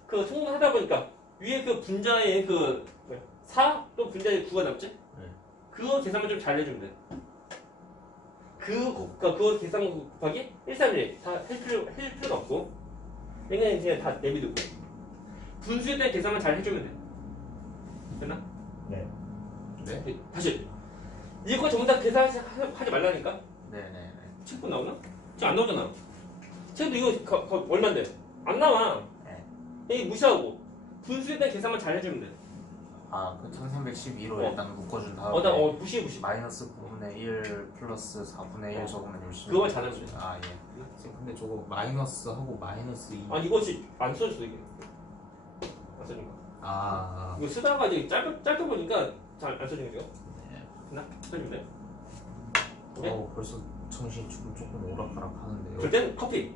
그 통분하다 보니까 위에 그 분자의 그 4 또 분자의 9가 남지? 네. 그거 계산만 좀 잘 해주면 돼. 그거 계산 곱하기 1,312 다 할 필요가 없고 그냥 다 내비두고 분수에 대한 계산만 잘 해주면 돼. 됐나? 네. 네. 다시 이거 전부 다 계산하지 말라니까. 네네. 책도 나오나? 지금 안 나오잖아. 책도 이거 얼만데? 안 나와. 네. 이 무시하고 분수에 대한 계산만 잘 해주면 돼. 그 1312로 일단 묶어준 다음에 무시해. 마이너스 9분의 1 플러스 4분의 1 적으면 열심히. 그걸 잘하는 거지. 예. 지금 근데 저거 마이너스 하고 마이너스 2. 이것이 안 써졌어 이게. 안 써지니까. 이거 쓰다가 이제 짧게 보니까 잘 안 써지는 거죠. 네. 됐나? 써지면 돼. 오케이? 벌써 정신이 조금 오락가락 하는데요. 그럴 땐 커피.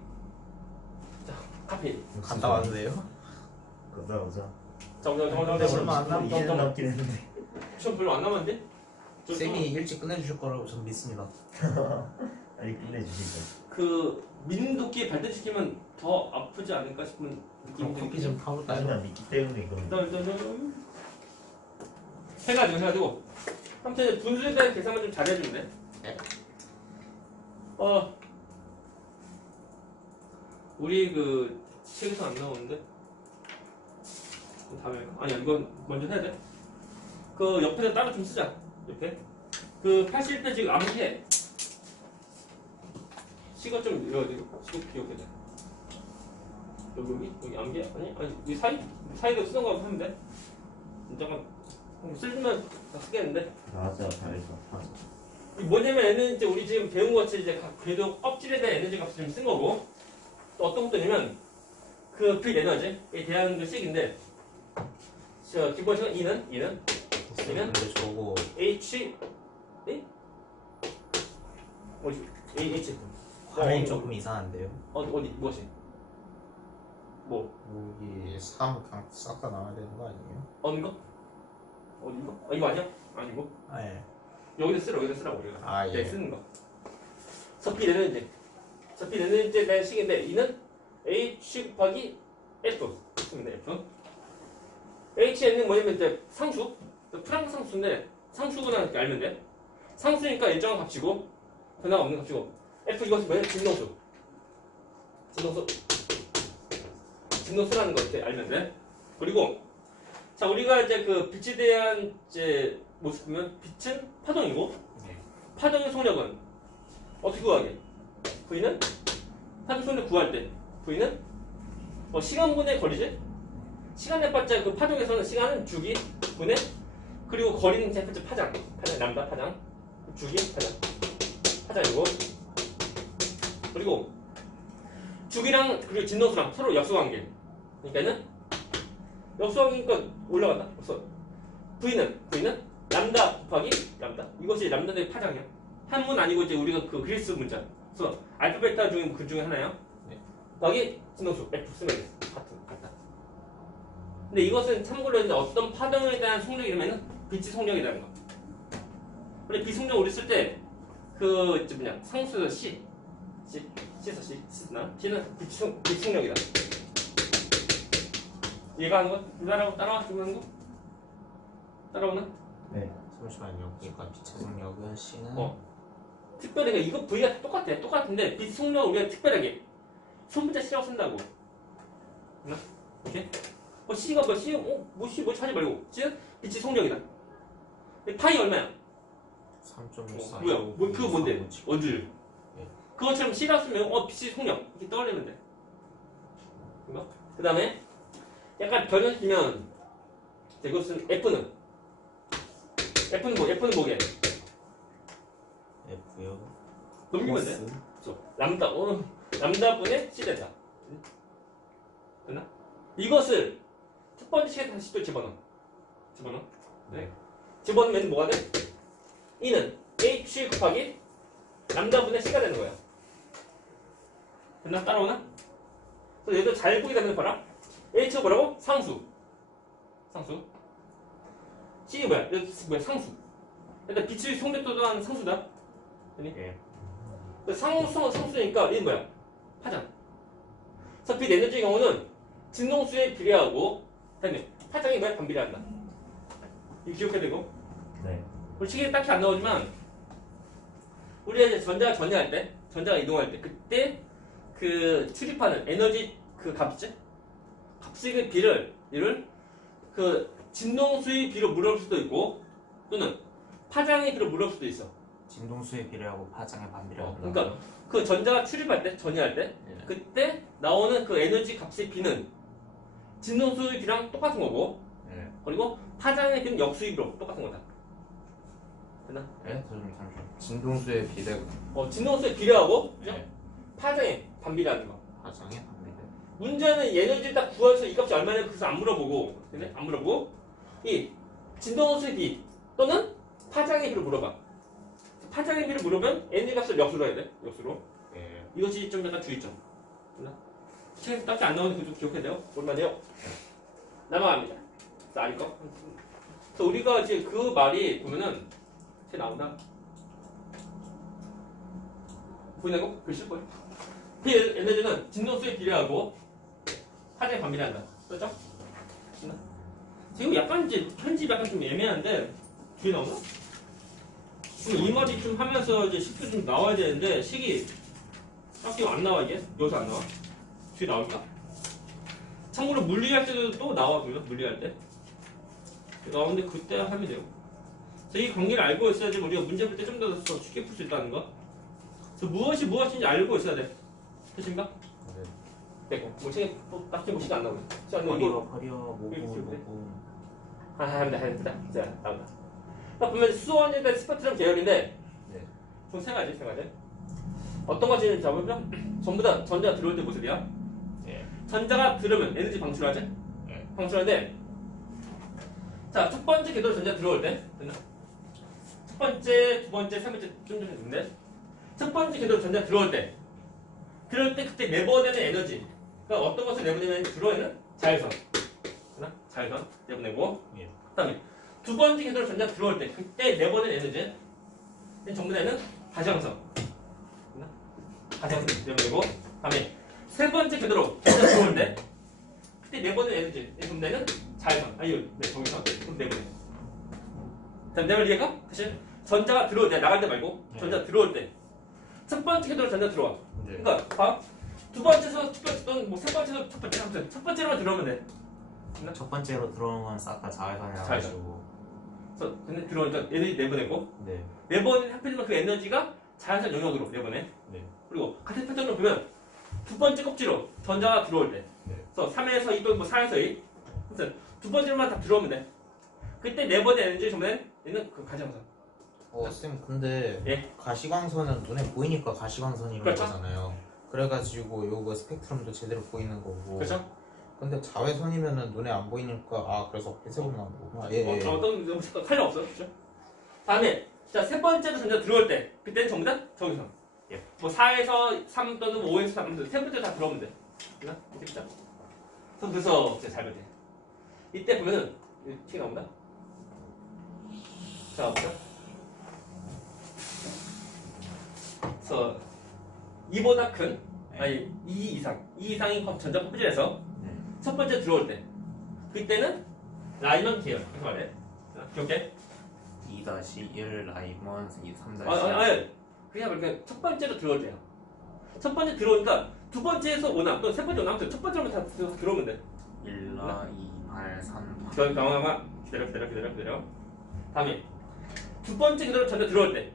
자, 커피. 갔다 왔는데요? 가자 가자. 자, 얼마 안 남았- 2년 남긴 했는데. 시험 별로 안 남았는데? 쌤이 일찍 끝내주실 거라고 저는 믿습니다. 빨리 끝내주시죠. 그 민도끼 발전시키면 더 아프지 않을까 싶은 느낌이 커피 좀 타볼까요? 하지만 믿기 때문에 이건 덜덜덜 해가지고 아무튼 이제 분수에 대한 계산만 좀 잘해주면 돼. 네. 우리 그 책에서 안 나오는데 다음에 아니야 이건 먼저 해야 돼. 그 옆에서 따로 좀 쓰자. 옆에 그 81페이지 암기해. 시각 좀 외워야 돼. 시각 기억해야 돼. 여기 암기해? 아니 이 사이도 쓰는 거 하면 돼. 잠깐 쓰면 다 쓰겠는데. 맞아, 잘했어. 맞아. 뭐냐면 얘는 이제 우리 지금 배운 것 같이 이제 궤도 껍질에 대한 에너지 값을 좀 쓴 거고 또 어떤 것들이면 그 빛 에너지에 대한 그 식인데 저 기본 시간 E는 근데 저거 H 어디 H 화면이 조금 이상한데요? 어디 무엇이 뭐 여기 3 그냥 싹 다 나와야 되는 거 아니에요? 어느 거 어디 거 이거 아니야 아니고 아 예. 여기다 쓰라고 우리가 아 예. 쓰는 거 서필 에너지에 대한 식인데 E는 H 곱하기 F 쓰면 돼 F H는 뭐냐면 이제 상수 프랑크 상수인데 상수구나 이렇게 알면 돼 상수니까 일정한 값이고 변화가 없는 값이고 F 이것이 뭐냐면 진동수라는 거 이렇게 알면 돼 그리고 자 우리가 이제 그 빛에 대한 이제 모습 보면 빛은 파동이고 네. 파동의 속력은 어떻게 구하게? V는 파동 속력 구할 때 V는 시간분의 거리지? 시간 내봤자 그 파동에서는 시간은 주기 분의 그리고 거리는 제프트 파장 남다 파장 주기 파장이고 그리고 주기랑 그리고 진동수랑 서로 역수관계 그러니까는 역수관계니까 올라간다 그래서 V는 람다 곱하기 람다 이것이 람다의 파장이야 한문 아니고 이제 우리가 그 그리스 문자 그래서 알파 베타 중에 그 중에 하나야 네. 곱하기 진동수 F 쓰면 돼 같다 근데 이것은 참고로 이제 어떤 파동에 대한 속력이라면은 빛의 속력이라는 거. 근데 비속력 우리 쓸 때 그 상수에서 C나 C는 빛 속력이다. 이해가 하는 거? 따라와 주는 거? 따라오나? 네. 잠시만요. 그러니까 빛의 속력은 C는 특별하게 이거 V가 똑같은데 빛 속력 우리가 특별하게 소문자 C라고 쓴다고. 됐나? 오케이? C가 뭐야? C, 뭐 하지 말고. C는 빛의 속력이다. 파이 얼마야? 3.14. 뭐야? 그거 뭔데? 원줄. 네. 그것처럼 C라고 쓰면, 빛의 속력. 이렇게 떠올리면 돼. 그 다음에, 약간 변을 주면, 이것은 F는 뭐게? F요. 넘기면 돼. 람다분의 CΔ. 됐나? 이것을 첫 번째 시에 다시 또 집어넣어. 네. 집어넣으면 뭐가 돼? E는 H 곱하기 람다분의 C가 되는 거야. 됐나? 따라오나? 그래서 얘도 잘 보게 되면 봐라. H가 뭐라고? 상수. C 뭐야? 상수. 일단 빛의 속력 또한 상수다. 예. 상수니까 얘는 뭐야? 파장. 그래서 빛 에너지의 경우는 진동수에 비례하고 파장이 뭐야? 반비례한다. 이거 기억해야 되고. 네. 우리 책에 딱히 안 나오지만 우리가 이제 전자가 이동할 때 그때 그 출입하는 에너지 그 값이지? 값의 비를 그 진동수의 비로 물어볼 수도 있고 또는 파장의 비로 물어볼 수도 있어. 진동수에 비례하고 파장에 반비례하고. 그러니까 그 전자가 출입할 때 전이할 때 네. 그때 나오는 그 에너지 값의 비는 진동수의 비랑 똑같은 거고 네. 그리고 파장의 비는 역수의 비로 똑같은 거다. 됐나? 네? 잠시만. 진동수에 비례. 진동수에 비례하고 그죠? 네. 파장에 반비례하는 거. 파장에 반비례. 문제는 에너지를 딱 구해서 이 값이 얼마냐 그래서 안 물어보고 이 진동수의 비 또는 파장의 비를 물어봐. 파장의 비를 물으면 에너지 값을 역수로 해야 돼. 역수로. 예. 이것이 좀 약간 주의점. 책에서 딱히 안 나오는 거 좀 기억해야 돼요. 얼마네요? 넘어갑니다. 그래서 아니까. 그래서 우리가 이제 그 말이 보면은 책 나온다. 보이는 거 글씨 거예요. 그 에너지는 진동수에 비례하고 파장에 반비례한다. 그렇죠? 지금 약간 이제 편집 약간 좀 애매한데 뒤에 나오나? 지금 이 말이 좀 하면서 이제 식도 좀 나와야 되는데 식이 딱히 안 나와 이게? 여기서 안 나와? 뒤에 나올까? 참고로 물리할 때도 또 나와고요. 물리할 때 나오는데 그때 하면 돼요. 그래서 이 관계를 알고 있어야지 우리가 문제 풀 때 좀 더 쉽게 풀 수 있다는 거. 그래서 무엇이 무엇인지 알고 있어야 돼. 됐습니까? 네. 됐고 뭐 책에 또 딱히 뭐 시간 안 나오네. 시간 버려 이거 버려 모고 합니다. 자 나온다. 보면 수원에 대한 스펙트럼 계열인데 네. 총 세 가지. 어떤 것인지 잡으면 전부 다 전자가 들어올 때 모습이야. 네. 전자가 들으면 에너지 방출하지? 네. 방출하는데 자, 첫 번째 궤도로 전자 들어올 때 됐나? 첫 번째, 두 번째, 세 번째 좀 있는데 첫 번째 궤도로 전자 들어올 때 그럴 때 그때 내보내는 에너지 그러니까 어떤 것을 내보내면 들어오는 자외선 됐나? 자외선 내보내고 예. 그 다음에 두 번째 궤도로 전자 들어올 때 그때 내보내는 에너지 전부 다는 가시광선 됐나? 가시광선 내보내고 그 다음에 세 번째 궤도로 전자 들어올 때 그때 내보내는 에너지 전부 다는 자외선 아니 네 정선 그럼 내보내 다음 내가 이해가? 다시 전자가 들어올 때 나갈 때 말고 전자 들어올 때 첫 번째 궤도로 전자 들어와 네. 그러니까 봐. 두 번째에서 첫 번째 또는 뭐 세 번째에서 첫 번째 아무튼 첫 번째로만 들어오면 돼. 첫 번째로 들어오는 건 싹 다 자외선이라 자외선. 가지고 그래서 근데 들어오니까 에너지 내보내고 네. 내보내는 하필이면 그 에너지가 자외선 영역으로 내보내. 네. 그리고 같은 패턴으로 보면 두 번째 꼭지로 전자가 들어올 때. 네. 그래서 3에서 2 또는 뭐 4에서 2. 아무튼 두 번째로만 다 들어오면 돼. 그때 내보내는 에너지 전부 다 얘는 그 가시광선. 쌤 근데 예. 가시광선은 눈에 보이니까 가시광선이라는 그렇죠. 거잖아요. 그래가지고 요거 스펙트럼도 제대로 보이는 거고. 그렇죠? 근데 자외선이면은 눈에 안 보이니까 아 그래서 회색으로 나온 거구나. 예. 어떤 칼럼 없어, 그렇죠? 다음에 자 세 번째로 전자 들어올 때 그때는 전부 다 저기서 예. 뭐 4에서 3 또는 5에서 3 세 번째 다 들어오면 돼. 됐나? 됐죠? 그래서 잘 보세요. 이때 보면은 티 나온다. 자 보자. 그래서 2보다 큰 아니 2 이상이 전자 퍼즐에서 네. 첫 번째 들어올 때 그때는 라이먼 계열 이렇게 말해. 기억해? 2-1 라이먼 3-1 아니 그냥 그러니까 첫 번째로 들어올 때야. 첫 번째 들어오니까 두 번째에서 오나 또는 세 번째 오나 아무튼 첫 번째로만 다 들어오면 돼. 1라 2 8 3 잠깐만 기다려. 다음에 두 번째 그대로 전자 들어올 때.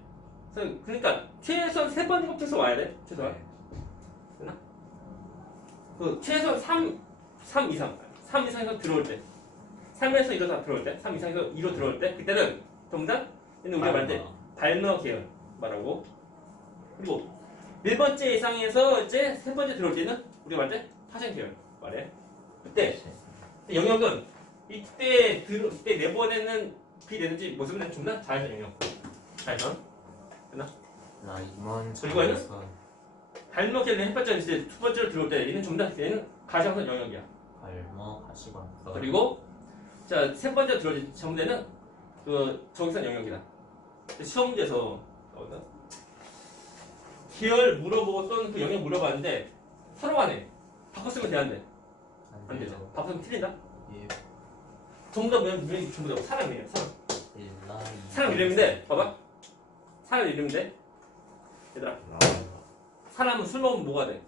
그러니까 최소한 세 번째부터 와야 돼. 최소한. 됐나? 그 최소한 3 이상에서 들어올 때. 3에서 2로 다 들어올 때. 3 이상에서 2로 들어올 때. 그때는 전부 다 우리가 말할 때 발너 계열 말하고 그리고 1번째 이상에서 이제 세 번째 들어올 때는 우리가 말할 때 파생 계열 말해. 그때 영역은 이때 내보내는 그 에너지 모습은 전부 다 자외선 영역. 자외선. 됐나? 라이먼 그리고 얘는? 자외선 발너 계열은 햇볕전 이제 두 번째로 들어올 때 얘는 전부 다 얘는 가시광선 영역이야. 발머 가시광선 그리고 자 세 번째 들어올 때 전부 다는 그 적외선 영역이다. 시험 문제에서 나온다. 계열 물어보고 또는 그 영역 물어봤는데 서로 간에 바꿨으면 돼안돼? 안 되죠. 바꾸면 틀린다. 예. 전부 다 왜 전부 다 사람이에요. 사람. 1라 2 사람 이름인데 봐봐. 사람 이름인데 얘들아. 사람은 술 먹으면 뭐가 돼?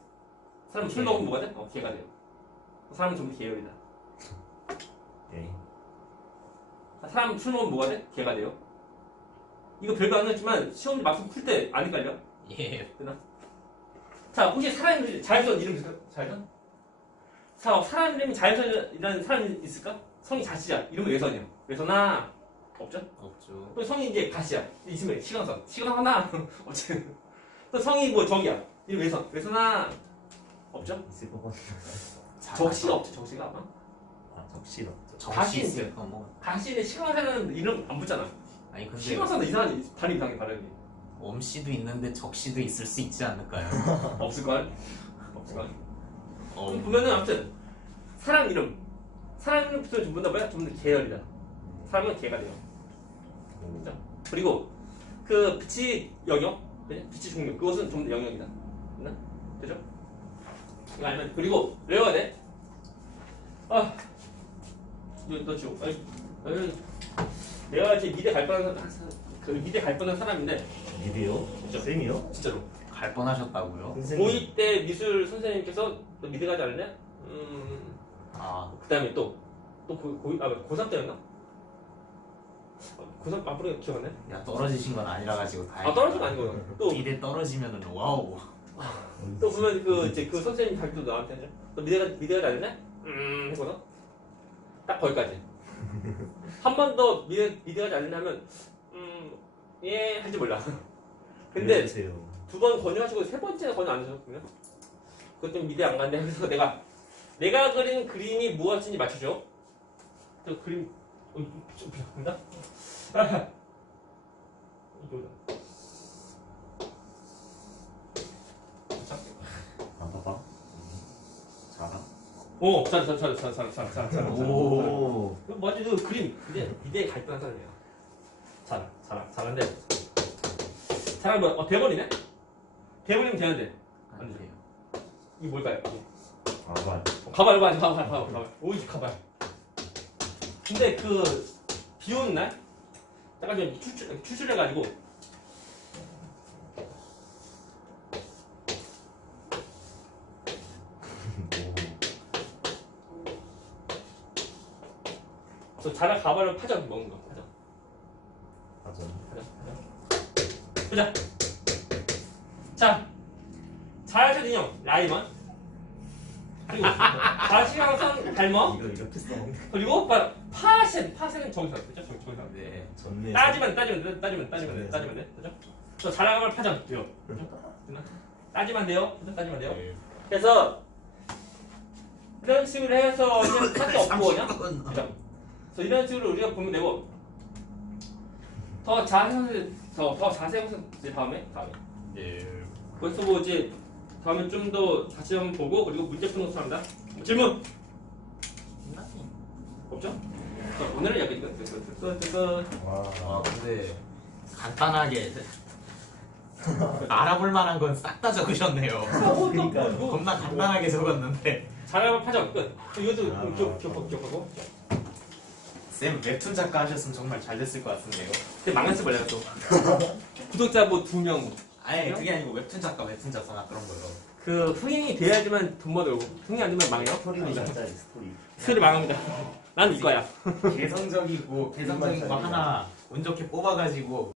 사람은 술 먹으면 뭐가 돼? 개가 돼요. 사람은 전부 계열이다. 예. 사람은 술 먹으면 뭐가 돼? 개가 돼요. 이거 별거 안 했지만 시험 막상 풀 때 안 헷갈려? 예. 되나? 자, 혹시 사람 이름, 자외선 이름 있을까? 자외선? 자, 사람 이름이 자외선이라는 사람이 있을까? 성이 자시야. 이름은 외선이야. 외선아. 없죠? 없죠. 또 성이 이제 가시야. 있으면 시간선. 시간하나? 없지. 또 성이 뭐 적이야. 이름 외선. 외선아. 없죠? 있을 것 같아요. 적시가 없죠. 적시가 아마. 아, 적실 없죠. 가시 있을까 뭐. 가시는 시간사는 이름 안 붙잖아. 아니 근데 시간사는 이상하지. 발음 이상해, 발음이. 엄씨도 있는데 적씨도 있을 수 있지 않을까요? 없을걸? 없을걸? 보면은 아무튼 사람 이름부터 전부 다 뭐야? 전부 다 계열이다. 사람은 개가 돼요. 그죠? 그리고 그 빛이 영역 그냥 빛의 종류. 그것은 좀 더 영역이다. 됐나? 그죠? 이거 알면 그리고 외워야 돼. 아, 너 지금 내가 이제 미대 갈 뻔한 사람인데 미디어? 쌤이요? 진짜로. 갈 뻔하셨다고요? 선생님. 고2 때 미술 선생님께서 너 미대 가지 않았냐? 아, 그다음에 고3 때였나? 고3 앞으로 기억 안 나? 야 떨어지신 건 아니라 가지고 다행이다. 떨어진 거 아니고요. 또 미대 떨어지면은 와우. 보면 그 선생님 자기도 나한테 너 미대 가지 않았냐? 했거든. 딱 거기까지. 한 번 더 미대 가지 않냐면 예 할지 몰라. 근데 주세요. 두 번 권유하시고 세 번째는 권유 안 하셨거든요. 그것 좀 미대 안 간대. 그래서 내가 그린 그림이 무엇인지 맞추죠. 저 그림 좀 부탁합니다. 이거다. 봐봐. 잘하. 오, 잘했어. 오. 맞지, 그 그림. 근데 미대에 갈 뻔한 사람이야. 잘한데. 잘하면 대본이네? 대본이면 되는데. 안 돼요. 이게 뭘까요? 가발. 가발. 오이 가발. 근데 비 오는 날 약간 좀 추출해가지고 저 자라 가발을 파전 먹는 거. 맞아. 보자. 자, 자라철 인형 라이먼 그리고 자시강선 달머 이거 이렇게 써. 그리고 파센은 저기서 그죠? 저기서. 네. 전내. 따지면 돼. 그죠? 저 자라가발 파전 돼요. 그죠? 따지면 돼요. 그죠? 따지면 돼요. 네. 그래서 이런 식으로 해서 그냥 할게 없고 그냥. 그죠? 그래서 이런 식으로 우리가 보면 되고 더 자세히 이제 다음에. 네. 벌써 뭐 이제 다음에 좀 더 다시 한번 보고 그리고 문제 푸는 것도 합니다. 질문 없죠? 자, 오늘은 여기까지 끝. 아 근데 간단하게 알아볼 만한 건 싹 다 적으셨네요. 그러니까요. 겁나 간단하게 적었는데. 잘하면 파전 끝. 이것도 기억하고. 쌤 웹툰 작가 하셨으면 정말 잘 됐을 것 같은데요. 근데 망했을 거예요 또. 구독자 뭐 2명. 아니 그게 아니고 웹툰 작가나 그런 거요. 그 흥행이 돼야지만 돈 벌고 흥행 안 되면 망해요. 스토리는 진짜 스토리. 스토리 망합니다. 난 이거야. 개성적이고 거 하나 운 좋게 뽑아가지고